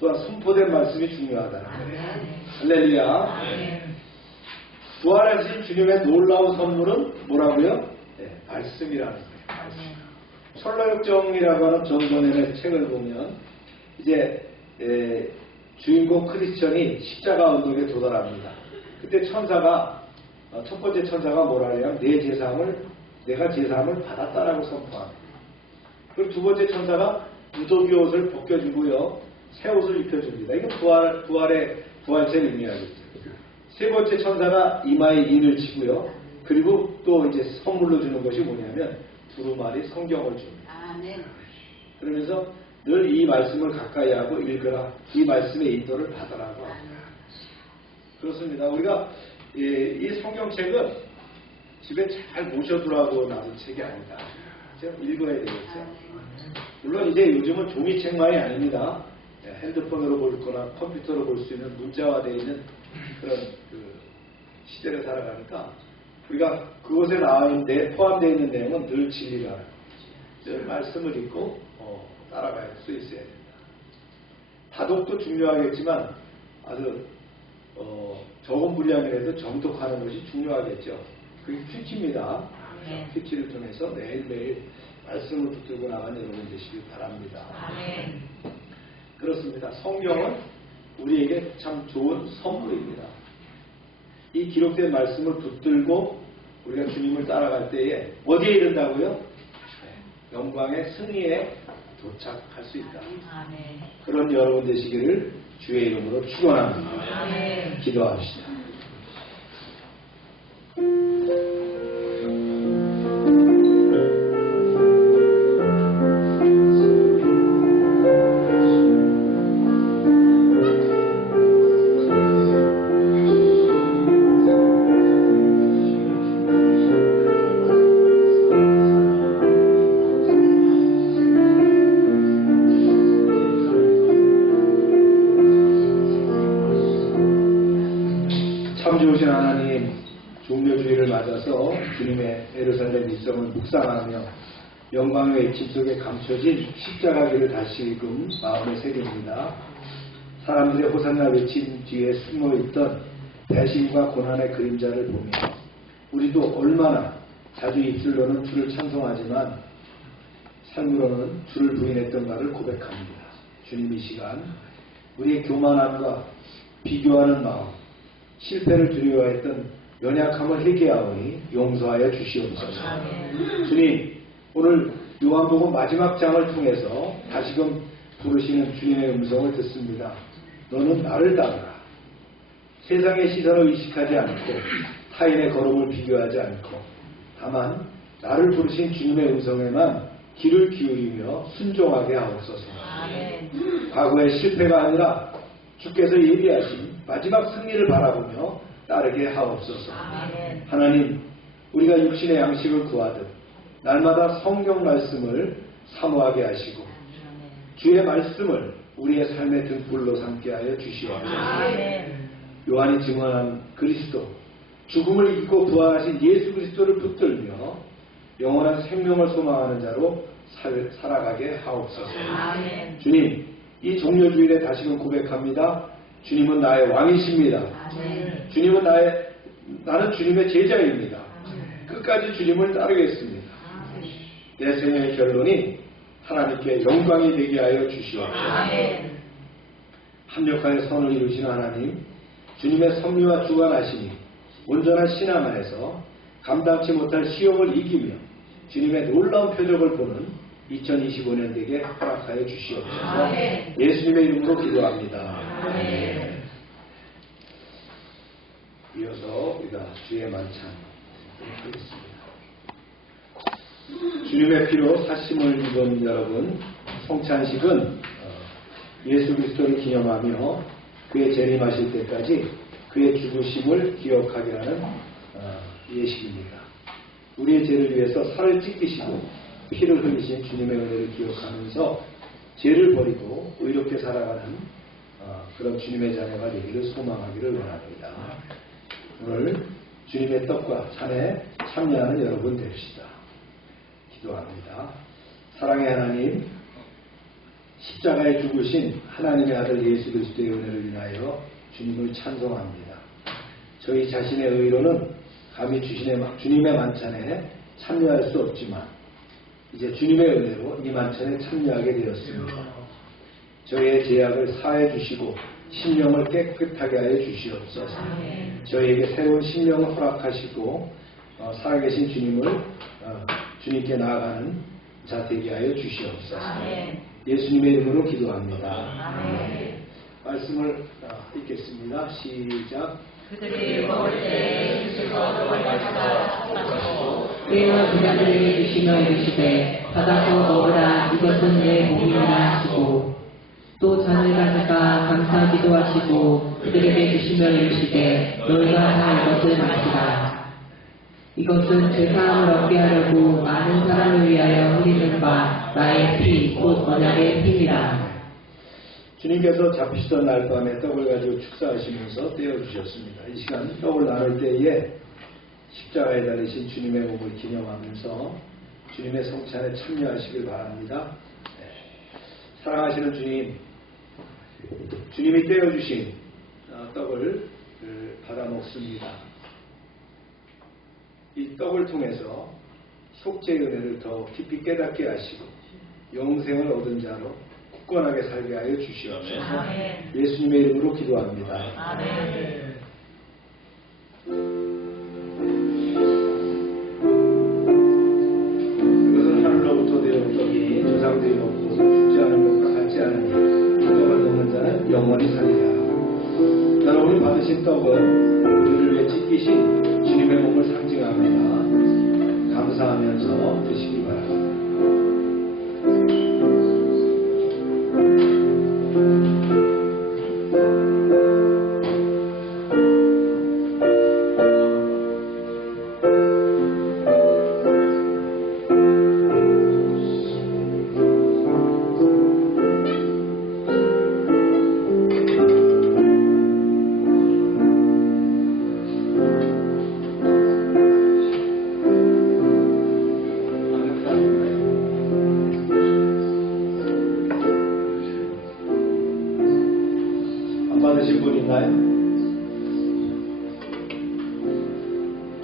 또한 선포된 말씀이 중요하다는 거예요. 할렐루야. 부활하신 주님의 놀라운 선물은 뭐라고요? 네, 말씀이라는 거예요. 말씀. 철로역정이라고 하는 존 버넷의 책을 보면 이제 주인공 크리스천이 십자가 언덕에 도달합니다. 그때 천사가 첫 번째 천사가 뭐라 하냐면 내가 제사함을 받았다라고 선포합니다. 그리고 두 번째 천사가 무더기 옷을 벗겨주고요 새 옷을 입혀줍니다. 이건 부활체를 의미하겠죠. 세 번째 천사가 이마에 인을 치고요. 그리고 또 이제 선물로 주는 것이 뭐냐면 두루마리 성경을 줍니다. 그러면서 늘 이 말씀을 가까이 하고 읽으라. 이 말씀의 인도를 받으라고 합니다. 그렇습니다. 우리가 이 성경책은 집에 잘 모셔두라고 놔둔 책이 아니다. 읽어야 되겠죠. 물론 이제 요즘은 종이책만이 아닙니다. 핸드폰으로 볼 거나 컴퓨터로 볼 수 있는 문자화되어 있는 그런 시대를 살아가니까 우리가 그것에 포함되어 있는 내용은 늘 진리가 늘 말씀을 읽고 따라갈 수 있어야 됩니다. 다독도 중요하겠지만 아주 적은 분량이라도 정독하는 것이 중요하겠죠. 그게 큐티입니다. 큐티를 통해서 매일매일 말씀을 붙들고 나간 여러분 되시길 바랍니다. 그렇습니다. 성경은 우리에게 참 좋은 선물입니다. 이 기록된 말씀을 붙들고 우리가 주님을 따라갈 때에 어디에 이른다고요? 영광의 승리에 도착할 수 있다. 아멘. 그런 여러분 되시기를 주의 이름으로 축원합니다. 아멘. 기도합시다. 참 좋으신 하나님, 종료주의를 맞아서 주님의 예루살렘 일성을 묵상하며 영광의 외침 속에 감춰진 십자가 길을 다시금 마음에 새깁니다. 사람들의 호산나 외침 뒤에 숨어있던 배신과 고난의 그림자를 보며 우리도 얼마나 자주 입술로는 주를 찬송하지만 삶으로는 주를 부인했던가를 고백합니다. 주님, 이 시간 우리의 교만함과 비교하는 마음, 실패를 두려워했던 연약함을 회개하오니 용서하여 주시옵소서. 주님, 오늘 요한복음 마지막 장을 통해서 다시금 부르시는 주님의 음성을 듣습니다. 너는 나를 따르라. 세상의 시선을 의식하지 않고 타인의 걸음을 비교하지 않고 다만 나를 부르신 주님의 음성에만 귀를 기울이며 순종하게 하옵소서. 과거의 실패가 아니라 주께서 예비하신 마지막 승리를 바라보며 따르게 하옵소서. 하나님, 우리가 육신의 양식을 구하듯 날마다 성경 말씀을 사모하게 하시고 주의 말씀을 우리의 삶의 등불로 삼게 하여 주시옵소서. 요한이 증언한 그리스도, 죽음을 이기고 부활하신 예수 그리스도를 붙들며 영원한 생명을 소망하는 자로 살아가게 하옵소서. 주님, 이 종료주일에 다시금 고백합니다. 주님은 나의 왕이십니다. 주님은 나는 주님의 제자입니다. 끝까지 주님을 따르겠습니다. 내 생애의 결론이 하나님께 영광이 되게 하여 주시옵소서. 합력하여 선을 이루신 하나님, 주님의 섭리와 주관하시니 온전한 신앙 안에서 감당치 못할 시험을 이기며 주님의 놀라운 표적을 보는 2025년 되게 허락하여 주시옵소서. 예수님의 이름으로 기도합니다. 이어서 우리가 주의 만찬 하겠습니다. 주님의 피로 사심을 입은 여러분, 성찬식은 예수 그리스도를 기념하며 그의 재림하실 때까지 그의 죽으심을 기억하게 하는 예식입니다. 우리의 죄를 위해서 살을 찢기시고 피를 흘리신 주님의 은혜를 기억하면서 죄를 버리고 의롭게 살아가는 그런 주님의 자녀가 되기를 소망하기를 원합니다. 오늘 주님의 떡과 잔에 참여하는 여러분 됩시다. 기도합니다. 사랑의 하나님, 십자가에 죽으신 하나님의 아들 예수 그리스도의 은혜를 인하여 주님을 찬송합니다. 저희 자신의 의로는 감히 주님의 만찬에 참여할 수 없지만 이제 주님의 은혜로 이 만찬에 참여하게 되었습니다. 저희의 죄악을 사해 주시고 심령을 깨끗하게 하여 주시옵소서. 저희에게 새로운 심령을 허락하시고 살아계신 주님을 주님께 나아가는 자 되게 하여 주시옵소서. 예수님의 이름으로 기도합니다. 말씀을 읽겠습니다. 시작. 그들이 먹을 때 음식과 떡을 가져다 때와 분야들에게 주시며 이르시되 받아서 먹으라, 이것은 내 몸이라 하시고 또 잔을 가져가 감사 기도하시고 그들에게 주시며 이르시되 너희가 다 이것을 마시라. 이것은 죄사함을 얻게 하려고 많은 사람을 위하여 흘리는 바 나의 피, 곧 언약의 피니라. 주님께서 잡히시던 날 밤에 떡을 가지고 축사하시면서 떼어주셨습니다. 이 시간 떡을 나눌 때에 십자가에 달리신 주님의 몸을 기념하면서 주님의 성찬에 참여하시길 바랍니다. 사랑하시는 주님, 주님이 떼어주신 떡을 받아 먹습니다. 이 떡을 통해서 속죄의 은혜를 더 깊이 깨닫게 하시고 영생을 얻은 자로 굳건하게 살게 하여 주시옵소서. 예수님의 이름으로 기도합니다. 아멘. 이것은 하늘로부터 내려온 떡이 조상들이 먹고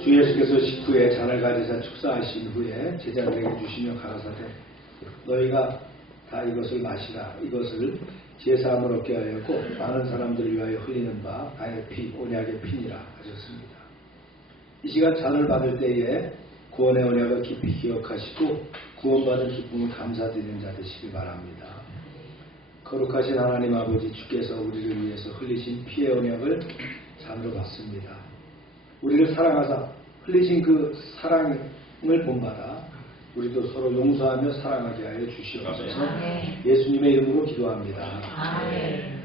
주 예수께서 식후에 잔을 가지사 축사하신 후에 제자들에게 주시며 가라사대 너희가 다 이것을 마시라. 이것을 제사함을 얻게 하였고 많은 사람들을 위하여 흘리는 바 나의 피 언약의 피니라 하셨습니다. 이 시간 잔을 받을 때에 구원의 언약을 깊이 기억하시고 구원받은 기쁨을 감사드리는 자 되시길 바랍니다. 거룩하신 하나님 아버지 주께서 우리를 위해서 흘리신 피의 언약을 잔으로 받습니다. 우리를 사랑하사 흘리신 그 사랑을 본받아 우리도 서로 용서하며 사랑하게 하여 주시옵소서. 예수님의 이름으로 기도합니다. 아멘.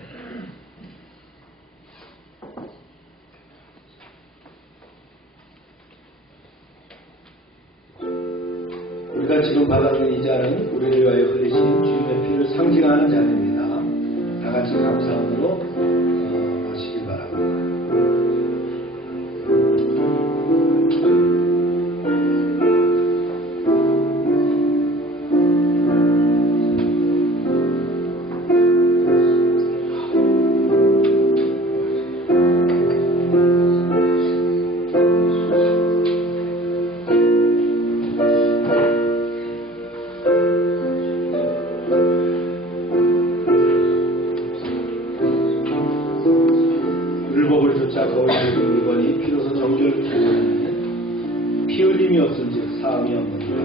우리가 지금 받았는 이 잔은 우리를 위하여 흘리신 주님의 피를 상징하는 잔입니다. 다 같이 감사함으로 마시길 바랍니다. 율법을 쫓아 거울을 물건이 비로소 정결케 하니 피 흘림이 없은즉 사함이 없느니라.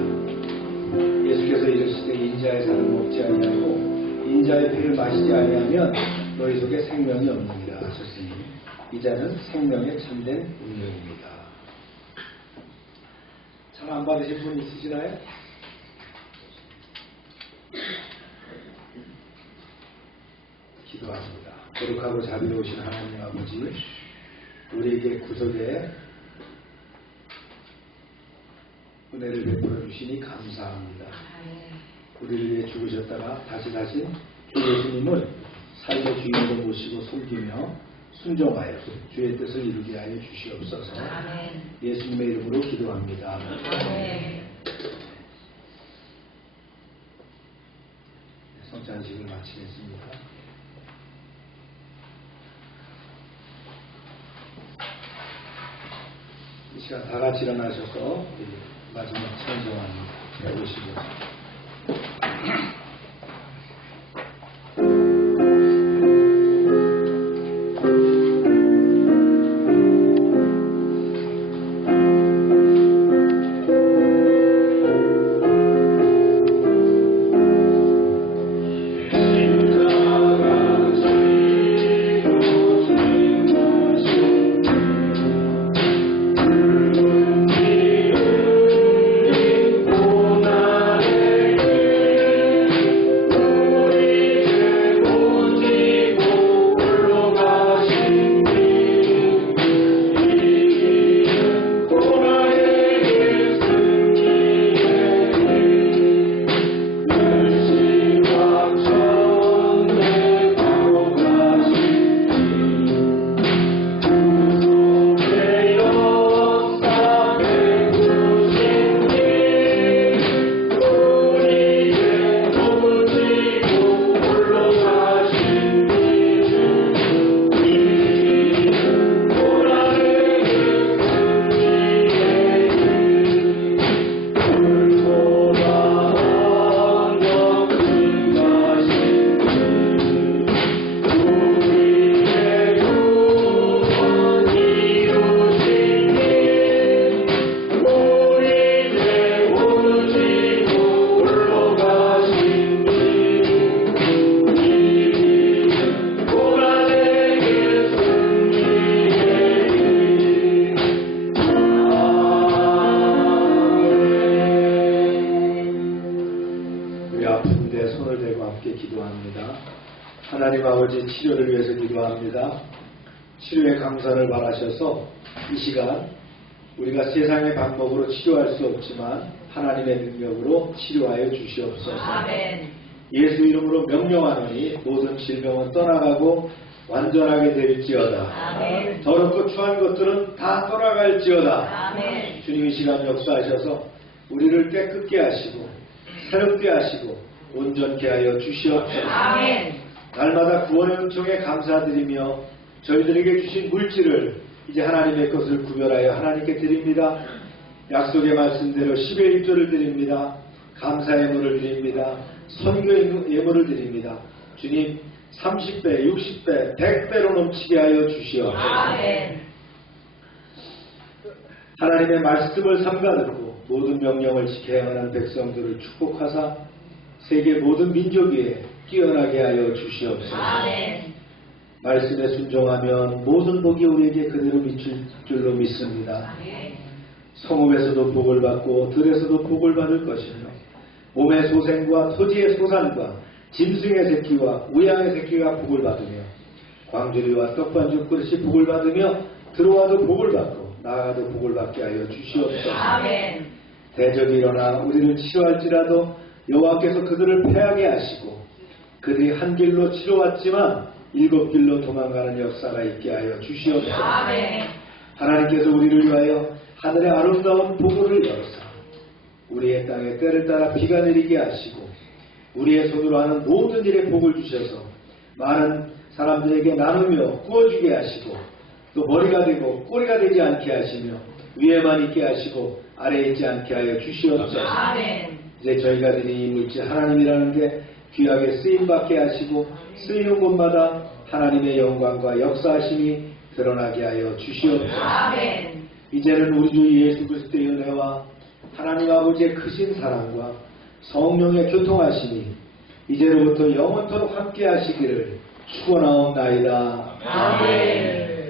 예수께서 이르시되 인자의 살은 먹지 아니하고 인자의 피를 마시지 아니하면 너희 속에 생명이 없느니라 하셨으니 이 잔은 생명의 참된 운명입니다. 잘 안 받으신 분 있으시나요? 기도합니다. 거룩하고 자비로우신 하나님 아버지, 우리에게 구속의 은혜를 베풀어 주시니 감사합니다. 우리를 위해 죽으셨다가 다시 주 예수님을 삶의 주인으로 모시고 섬기며 순종하여 주의 뜻을 이루게 하여 주시옵소서. 예수님의 이름으로 기도합니다. 성찬식을 마치겠습니다. 이 시간 다 같이 일어나셔서 마지막 찬송을 해보시고 하나님 아버지 치료를 위해서 기도합니다. 치료의 강사를 바라셔서 이 시간 우리가 세상의 방법으로 치료할 수 없지만 하나님의 능력으로 치료하여 주시옵소서. 아멘. 예수 이름으로 명령하노니 모든 질병은 떠나가고 완전하게 될지어다. 아멘. 더럽고 추한 것들은 다 떠나갈지어다. 아멘. 주님 이 시간 역사하셔서 우리를 깨끗게 하시고 새롭게 하시고 온전케 하여 주시옵소서. 아멘. 날마다 구원의 은총에 감사드리며 저희들에게 주신 물질을 이제 하나님의 것을 구별하여 하나님께 드립니다. 약속의 말씀대로 10의 1조를 드립니다. 감사 예물을 드립니다. 선교 예물을 드립니다. 주님 30배, 60배, 100배로 넘치게 하여 주시옵소서. 아멘. 하나님의 말씀을 삼가듣고 모든 명령을 지켜야 하는 백성들을 축복하사 세계 모든 민족 위에 뛰어나게 하여 주시옵소서. 아멘. 말씀에 순종하면 모든 복이 우리에게 그대로 미칠 줄로 믿습니다. 성읍에서도 복을 받고 들에서도 복을 받을 것이며 몸의 소생과 토지의 소산과 짐승의 새끼와 우양의 새끼가 복을 받으며 광주리와 떡반죽 그릇이 복을 받으며 들어와도 복을 받고 나아가도 복을 받게 하여 주시옵소서. 아멘. 대적이 일어나 우리를 치료할지라도 여호와께서 그들을 패하게 하시고 그들이 한 길로 치러왔지만 7길로 도망가는 역사가 있게 하여 주시옵소서. 아멘. 하나님께서 우리를 위하여 하늘의 아름다운 복을 열어서 우리의 땅에 때를 따라 비가 내리게 하시고 우리의 손으로 하는 모든 일에 복을 주셔서 많은 사람들에게 나누며 구워주게 하시고 또 머리가 되고 꼬리가 되지 않게 하시며 위에만 있게 하시고 아래에 있지 않게 하여 주시옵소서. 아멘. 이제 저희가 드린 이 물질 하나님이라는 게 귀하게 쓰임받게 하시고 쓰이는 곳마다 하나님의 영광과 역사하심이 드러나게 하여 주시옵소서. 아멘. 이제는 우리 주 예수 그리스도의 은혜와 하나님 아버지의 크신 사랑과 성령의 교통하심이 이제로부터 영원토록 함께 하시기를 축원하옵나이다. 아멘.